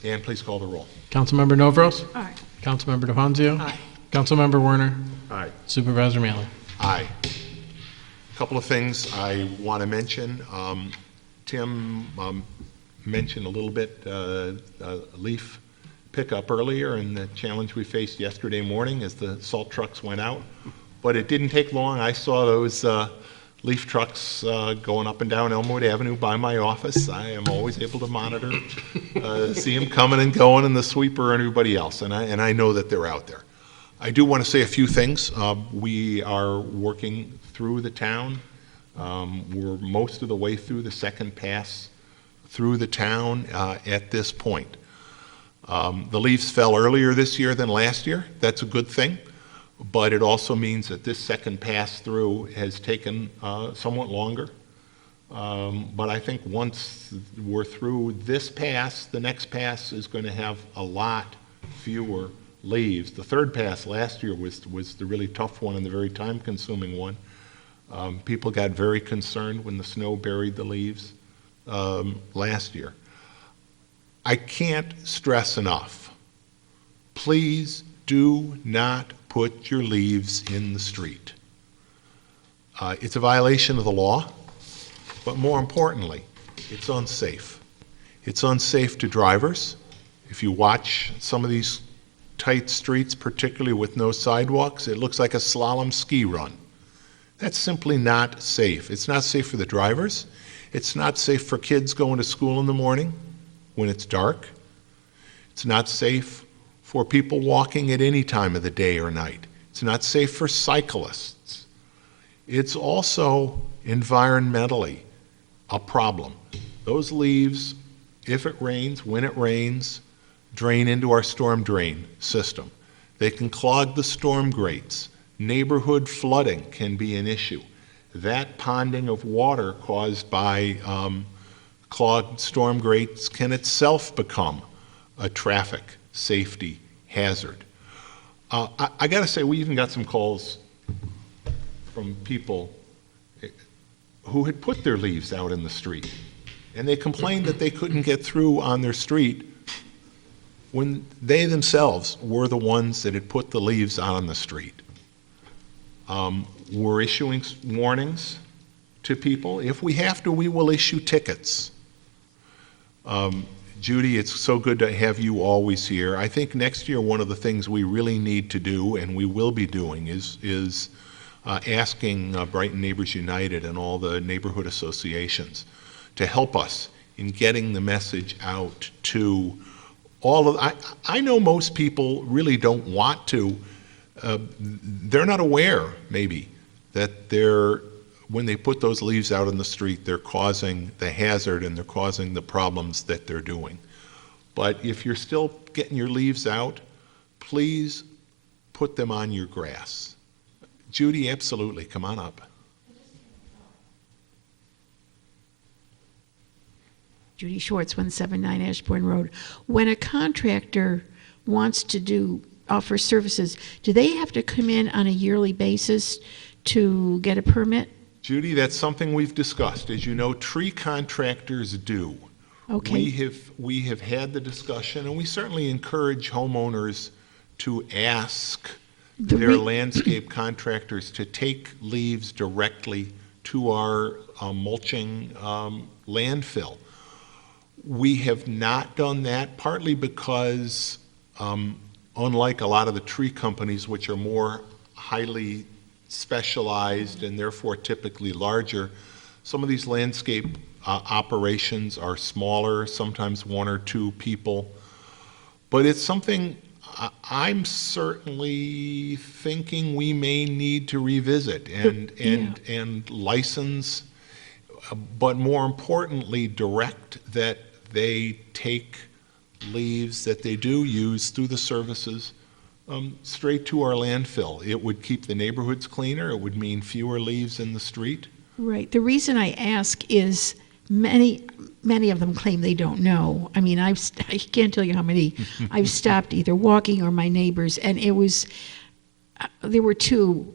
Dan, please call the roll. Councilmember Novros. Aye. Councilmember DePonzio. Aye. Councilmember Werner. Aye. Supervisor Mealy. Aye. Couple of things I want to mention. Tim mentioned a little bit, leaf pickup earlier and the challenge we faced yesterday morning as the salt trucks went out. But it didn't take long. I saw those leaf trucks going up and down Elmwood Avenue by my office. I am always able to monitor, see them coming and going, and the sweeper and everybody else, and I know that they're out there. I do want to say a few things. We are working through the town. We're most of the way through the second pass through the town at this point. The leaves fell earlier this year than last year. That's a good thing. But it also means that this second pass through has taken somewhat longer. But I think once we're through this pass, the next pass is going to have a lot fewer leaves. The third pass last year was the really tough one and the very time-consuming one. People got very concerned when the snow buried the leaves last year. I can't stress enough, please do not put your leaves in the street. It's a violation of the law, but more importantly, it's unsafe. It's unsafe to drivers. If you watch some of these tight streets, particularly with no sidewalks, it looks like a slalom ski run. That's simply not safe. It's not safe for the drivers. It's not safe for kids going to school in the morning when it's dark. It's not safe for people walking at any time of the day or night. It's not safe for cyclists. It's also environmentally a problem. Those leaves, if it rains, when it rains, drain into our storm drain system. They can clog the storm grates. Neighborhood flooding can be an issue. That ponding of water caused by clogged storm grates can itself become a traffic safety hazard. I got to say, we even got some calls from people who had put their leaves out in the street, and they complained that they couldn't get through on their street when they themselves were the ones that had put the leaves out on the street. We're issuing warnings to people. If we have to, we will issue tickets. Judy, it's so good to have you always here. I think next year one of the things we really need to do, and we will be doing, is asking Brighton Neighbors United and all the neighborhood associations to help us in getting the message out to all of. I know most people really don't want to. They're not aware, maybe, that when they put those leaves out in the street, they're causing the hazard and they're causing the problems that they're doing. But if you're still getting your leaves out, please put them on your grass. Judy, absolutely, come on up. Judy Schwartz, 179 Ashbourne Road. When a contractor wants to offer services, do they have to come in on a yearly basis to get a permit? Judy, that's something we've discussed. As you know, tree contractors do. Okay. We have had the discussion, and we certainly encourage homeowners to ask their landscape contractors to take leaves directly to our mulching landfill. We have not done that, partly because unlike a lot of the tree companies, which are more highly specialized and therefore typically larger, some of these landscape operations are smaller, sometimes one or two people. But it's something I'm certainly thinking we may need to revisit and license, but more importantly, direct that they take leaves that they do use through the services straight to our landfill. It would keep the neighborhoods cleaner. It would mean fewer leaves in the street. Right. The reason I ask is many of them claim they don't know. I mean, I can't tell you how many I've stopped either walking or my neighbors, and it was, there were two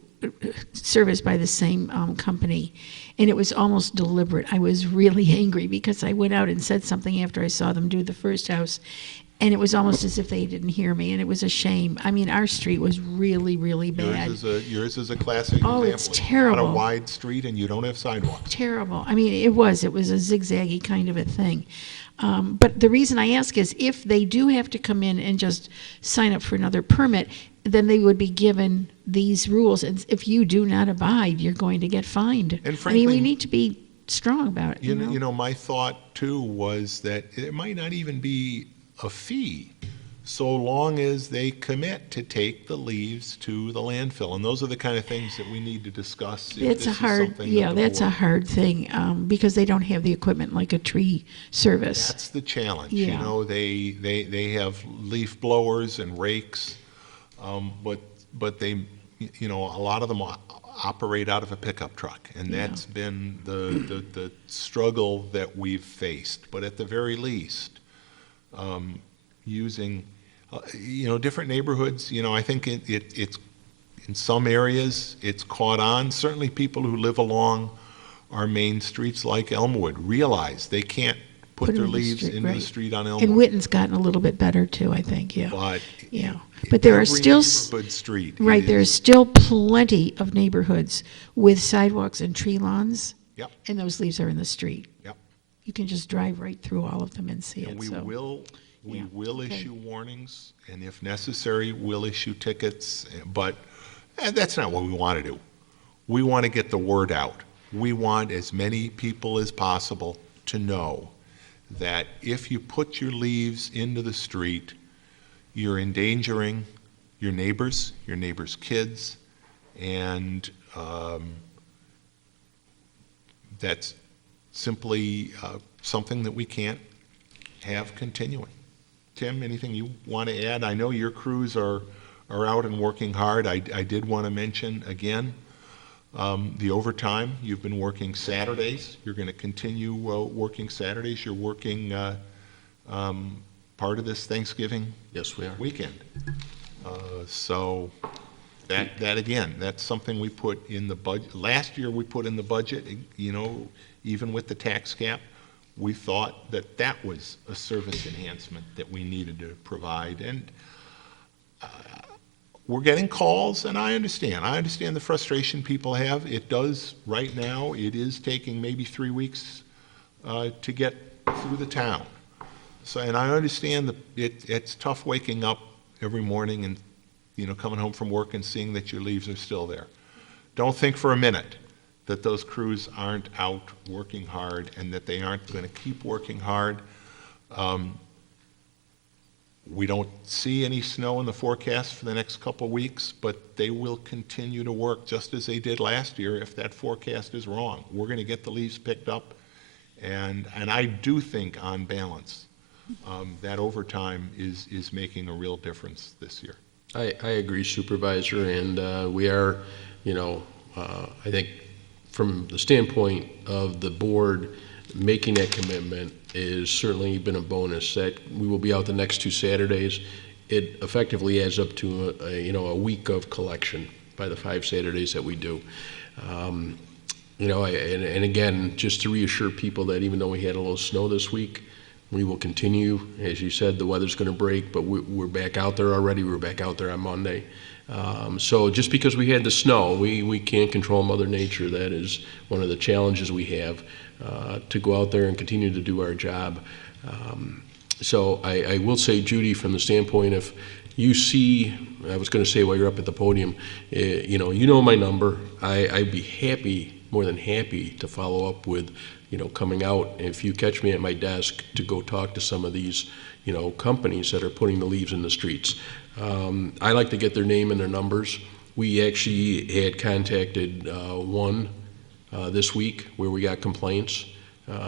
serviced by the same company, and it was almost deliberate. I was really angry because I went out and said something after I saw them do the first house, and it was almost as if they didn't hear me, and it was a shame. I mean, our street was really, really bad. Yours is a classic example. Oh, it's terrible. Not a wide street, and you don't have sidewalks. Terrible. I mean, it was a zigzaggy kind of a thing. But the reason I ask is if they do have to come in and just sign up for another permit, then they would be given these rules. And if you do not abide, you're going to get fined. And I mean, we frankly, need to be strong about it, you know? You know, my thought too was that it might not even be a fee, so long as they commit to take the leaves to the landfill. And those are the kind of things that we need to discuss. If It's this a is hard, something yeah, that the that's a board- hard thing, because they don't have the equipment like a tree service. That's the challenge. You Yeah. know, they have leaf blowers and rakes, but they, you know, a lot of them operate out of a pickup truck, and that's been the struggle that we've faced. But at the very least, using, you know, different neighborhoods, you know, I think it's, in some areas, it's caught on. Certainly people who live along our main streets like Elmwood realize they can't put it their in the leaves street, into the right. street on And Elmwood. Witten's gotten a little bit better too, I think, yeah. But Yeah, but there are every still, neighborhood street right, there is still plenty of neighborhoods with sidewalks and tree lawns. Yep. And those leaves are in the street. Yep. You can just drive right through all of them and see And it, we so. will okay. issue warnings, and if necessary, we'll issue tickets, but that's not what we want to do. We want to get the word out. We want as many people as possible to know that if you put your leaves into the street, you're endangering your neighbors' kids, and that's simply something that we can't have continuing. Tim, anything you want to add? I know your crews are out and working hard. I did want to mention again the overtime. You've been working Saturdays. You're going to continue working Saturdays. You're working part of this Thanksgiving Yes, we are. weekend. So that again, that's something we put in the budget. Last year we put in the budget, you know, even with the tax cap, we thought that that was a service enhancement that we needed to provide. And we're getting calls, and I understand the frustration people have. It does, right now, it is taking maybe 3 weeks to get through the town. So, and I understand it's tough waking up every morning and, you know, coming home from work and seeing that your leaves are still there. Don't think for a minute that those crews aren't out working hard and that they aren't going to keep working hard. We don't see any snow in the forecast for the next couple of weeks, but they will continue to work just as they did last year if that forecast is wrong. We're going to get the leaves picked up, and I do think, on balance, that overtime is making a real difference this year. I agree, Supervisor, and we are, you know, I think from the standpoint of the board, making that commitment is certainly been a bonus. That we will be out the next 2 Saturdays. It effectively adds up to a week of collection by the 5 Saturdays that we do. You know, and again, just to reassure people that even though we had a little snow this week, we will continue. As you said, the weather's going to break, but we're back out there already. We're back out there on Monday. So just because we had the snow, we can't control Mother Nature. That is one of the challenges we have, to go out there and continue to do our job. So I will say, Judy, from the standpoint of you see, I was going to say while you're up at the podium, you know my number. I'd be happy, more than happy, to follow up with, you know, coming out, if you catch me at my desk, to go talk to some of these, you know, companies that are putting the leaves in the streets. I like to get their name and their numbers. We actually had contacted one this week where we got complaints,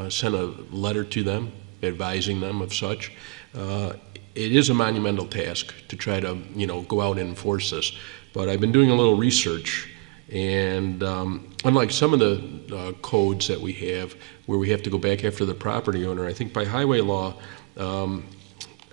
sent a letter to them advising them of such. It is a monumental task to try to, you know, go out and enforce this. But I've been doing a little research, and unlike some of the codes that we have where we have to go back after the property owner, I think by highway law,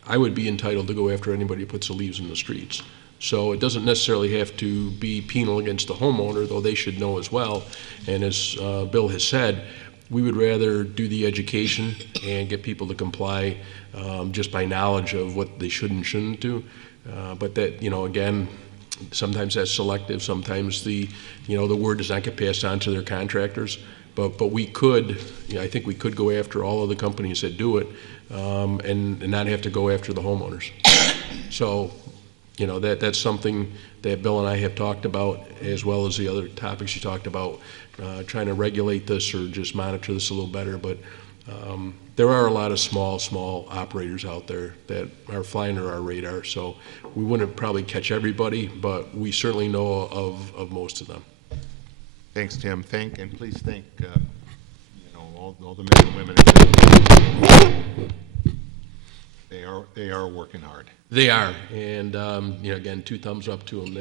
I would be entitled to go after anybody who puts the leaves in the streets. So it doesn't necessarily have to be penal against the homeowner, though they should know as well. And as Bill has said, we would rather do the education and get people to comply just by knowledge of what they should and shouldn't do. But that, you know, again, sometimes that's selective. Sometimes the word does not get passed on to their contractors. But we could, I think we could go after all of the companies that do it, and not have to go after the homeowners. So, that's something that Bill and I have talked about, as well as the other topics you talked about, trying to regulate this or just monitor this a little better. But there are a lot of small operators out there that are flying under our radar. So we wouldn't probably catch everybody, but we certainly know of most of them. Thanks, Tim. Please thank, all the men and women. They are working hard. They are, and again, 2 thumbs up to them.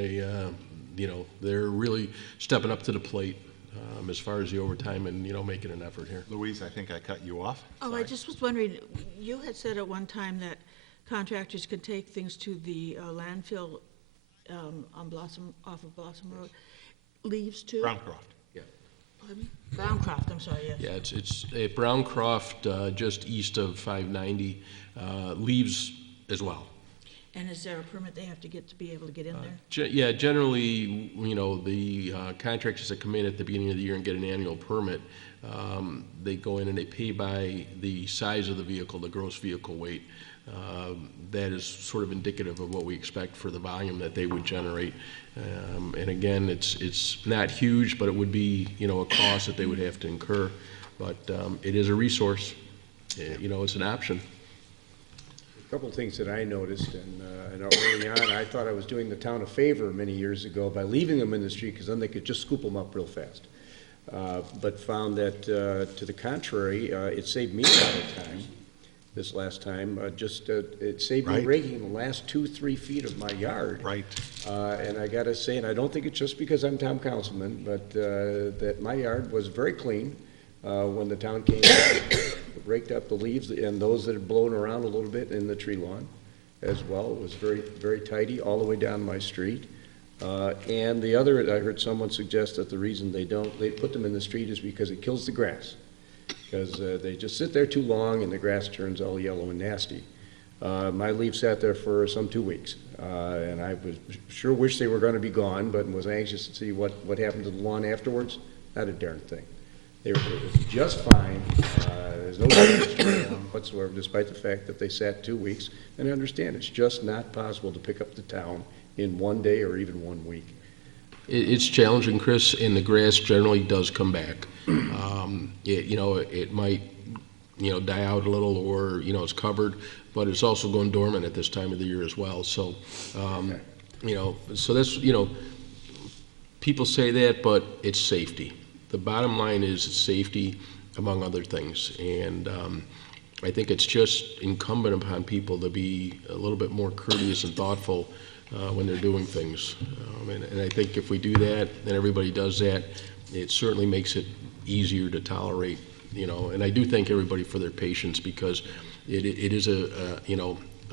They're really stepping up to the plate as far as the overtime and making an effort here. Louise, I think I cut you off. Oh, Sorry. I just was wondering, you had said at one time that contractors could take things to the landfill off of Blossom Road. Leaves too? Browncroft. Yeah. Pardon me? Browncroft, I'm sorry, yes. Yeah, it's at Browncroft, just east of 590. Leaves as well. And is there a permit they have to get to be able to get in there? Yeah, generally, the contractors that come in at the beginning of the year and get an annual permit, they go in and they pay by the size of the vehicle, the gross vehicle weight. That is sort of indicative of what we expect for the volume that they would generate. And again, it's not huge, but it would be, a cost that they would have to incur. But it is a resource. It's an option. A couple of things that I noticed, and early on, I thought I was doing the town a favor many years ago by leaving them in the street, because then they could just scoop them up real fast. But found that, to the contrary, it saved me a lot of time this last time. It saved me raking the last 2-3 feet of my yard. Right. And I got to say, and I don't think it's just because I'm town councilman, but that my yard was very clean when the town came out. Raked up the leaves and those that had blown around a little bit in the tree lawn as well. It was very, very tidy all the way down my street. And the other, I heard someone suggest that the reason they put them in the street is because it kills the grass. Because they just sit there too long and the grass turns all yellow and nasty. My leaves sat there for some 2 weeks. And I was sure wish they were going to be gone, but was anxious to see what happened to the lawn afterwards. Not a darn thing. It was just fine. There's no damage whatsoever, despite the fact that they sat 2 weeks. And I understand it's just not possible to pick up the town in 1 day or even 1 week. It's challenging, Chris, and the grass generally does come back. It might, die out a little, or it's covered, but it's also going dormant at this time of the year as well. So, so that's people say that, but it's safety. The bottom line is it's safety, among other things, and I think it's just incumbent upon people to be a little bit more courteous and thoughtful when they're doing things. And I think if we do that, and everybody does that, it certainly makes it easier to tolerate, and I do thank everybody for their patience, because it is a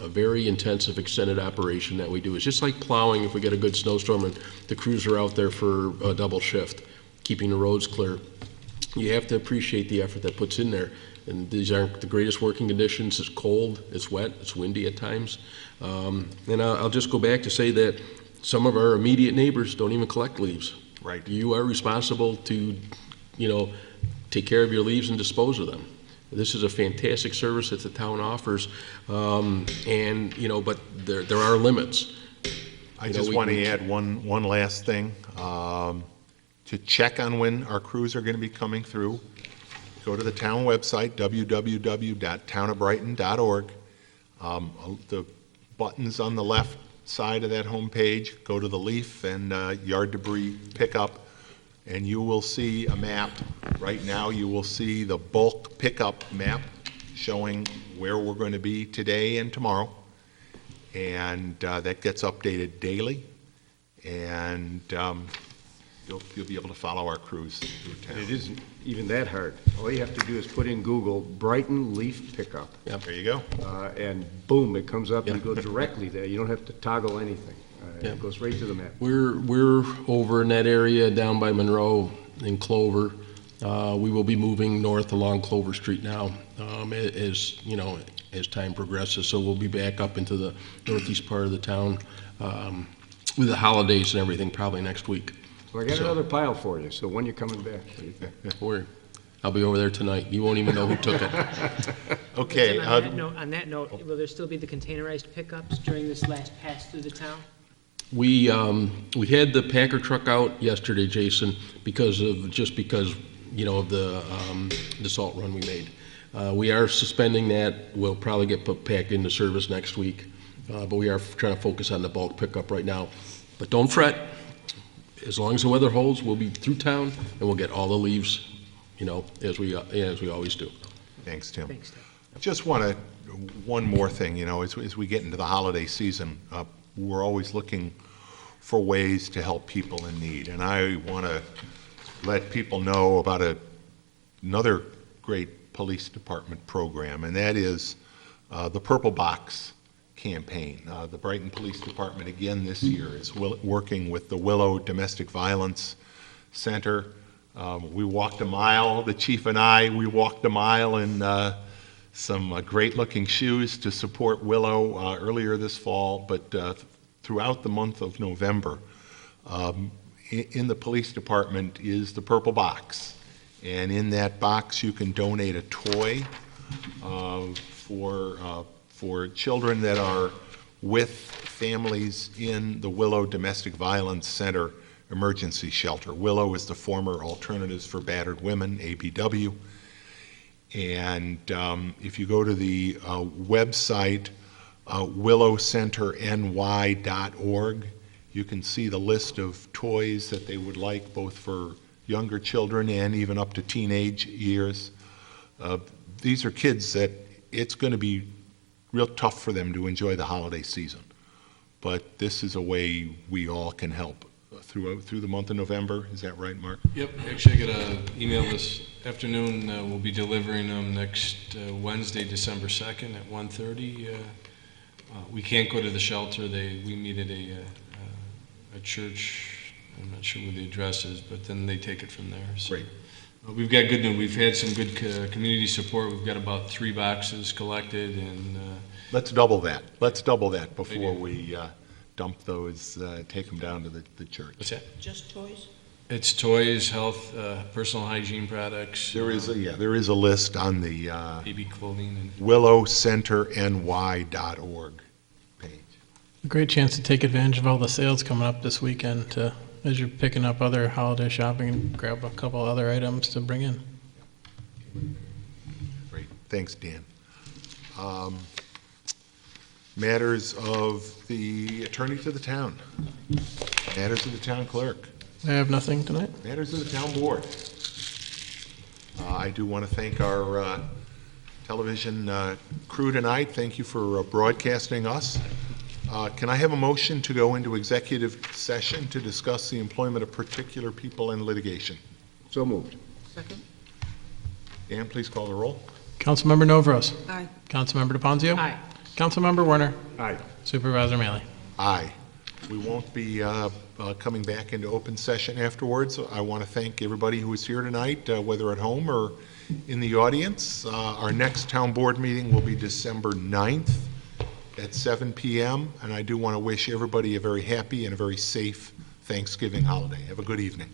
very intensive, extended operation that we do. It's just like plowing. If we get a good snowstorm and the crews are out there for a double shift, keeping the roads clear, you have to appreciate the effort that puts in there. And these aren't the greatest working conditions. It's cold, it's wet, it's windy at times. And I'll just go back to say that some of our immediate neighbors don't even collect leaves. Right. You are responsible to, take care of your leaves and dispose of them. This is a fantastic service that the town offers, but there are limits. I just want to add one last thing. To check on when our crews are going to be coming through, go to the town website, www.townofbrighton.org. The buttons on the left side of that homepage, go to the leaf and yard debris pickup, and you will see a map. Right now, you will see the bulk pickup map showing where we're going to be today and tomorrow, and that gets updated daily, and you'll be able to follow our crews through town. It isn't even that hard. All you have to do is put in Google Brighton leaf pickup. Yeah, there you go. And boom, it comes up and you go directly there. You don't have to toggle anything. It goes right to the map. We're over in that area down by Monroe in Clover. We will be moving north along Clover Street now, as time progresses. So we'll be back up into the northeast part of the town with the holidays and everything, probably next week. Well, I got another pile for you, so when you're coming back? We're I'll be over there tonight. You won't even know who took it. Okay, Tim, on that note, will there still be the containerized pickups during this last pass through the town? We had the Packer truck out yesterday, Jason, because, you know, of the salt run we made. We are suspending that. We'll probably get put back into service next week. But we are trying to focus on the bulk pickup right now. But don't fret. As long as the weather holds, we'll be through town and we'll get all the leaves, you know, as we always do. Thanks, Tim. Thanks, Tim. Just one more thing, you know, as we get into the holiday season, we're always looking for ways to help people in need. And I want to let people know about another great police department program, and that is the Purple Box campaign. The Brighton Police Department again this year is working with the Willow Domestic Violence Center. We walked a mile, the chief and I, we walked a mile in some great-looking shoes to support Willow earlier this fall, but throughout the month of November, in the police department is the Purple Box. And in that box, you can donate a toy for children that are with families in the Willow Domestic Violence Center emergency shelter. Willow is the former Alternatives for Battered Women, ABW. And if you go to the website, willowcenterny.org, you can see the list of toys that they would like, both for younger children and even up to teenage years. These are kids that it's going to be real tough for them to enjoy the holiday season. But this is a way we all can help through the month of November. Is that right, Mark? Yep, actually I got an email this afternoon. We'll be delivering them next Wednesday, December 2nd at 1:30. We can't go to the shelter. We meet at a church. I'm not sure where the address is, but then they take it from there. So, Great. We've got good news. We've had some good community support. We've got about 3 boxes collected, and Let's double that. Let's double that before we dump those, take them down to the church. what's that? Just toys? It's toys, health, personal hygiene products. There is a list on the baby clothing and willowcenterny.org page. A great chance to take advantage of all the sales coming up this weekend as you're picking up other holiday shopping and grab a couple other items to bring in. Great. Thanks, Dan. Matters of the attorney to the town. Matters of the town clerk. I have nothing tonight. Matters of the town board. I do want to thank our television crew tonight. Thank you for broadcasting us. Can I have a motion to go into executive session to discuss the employment of particular people in litigation? So moved. Second? Dan, please call the roll. Councilmember Novros. Aye. Councilmember DePonzio. Aye. Councilmember Werner. Aye. Supervisor Maley. Aye. We won't be coming back into open session afterwards. I want to thank everybody who was here tonight, whether at home or in the audience. Our next town board meeting will be December 9th at 7 p.m. And I do want to wish everybody a very happy and a very safe Thanksgiving holiday. Have a good evening.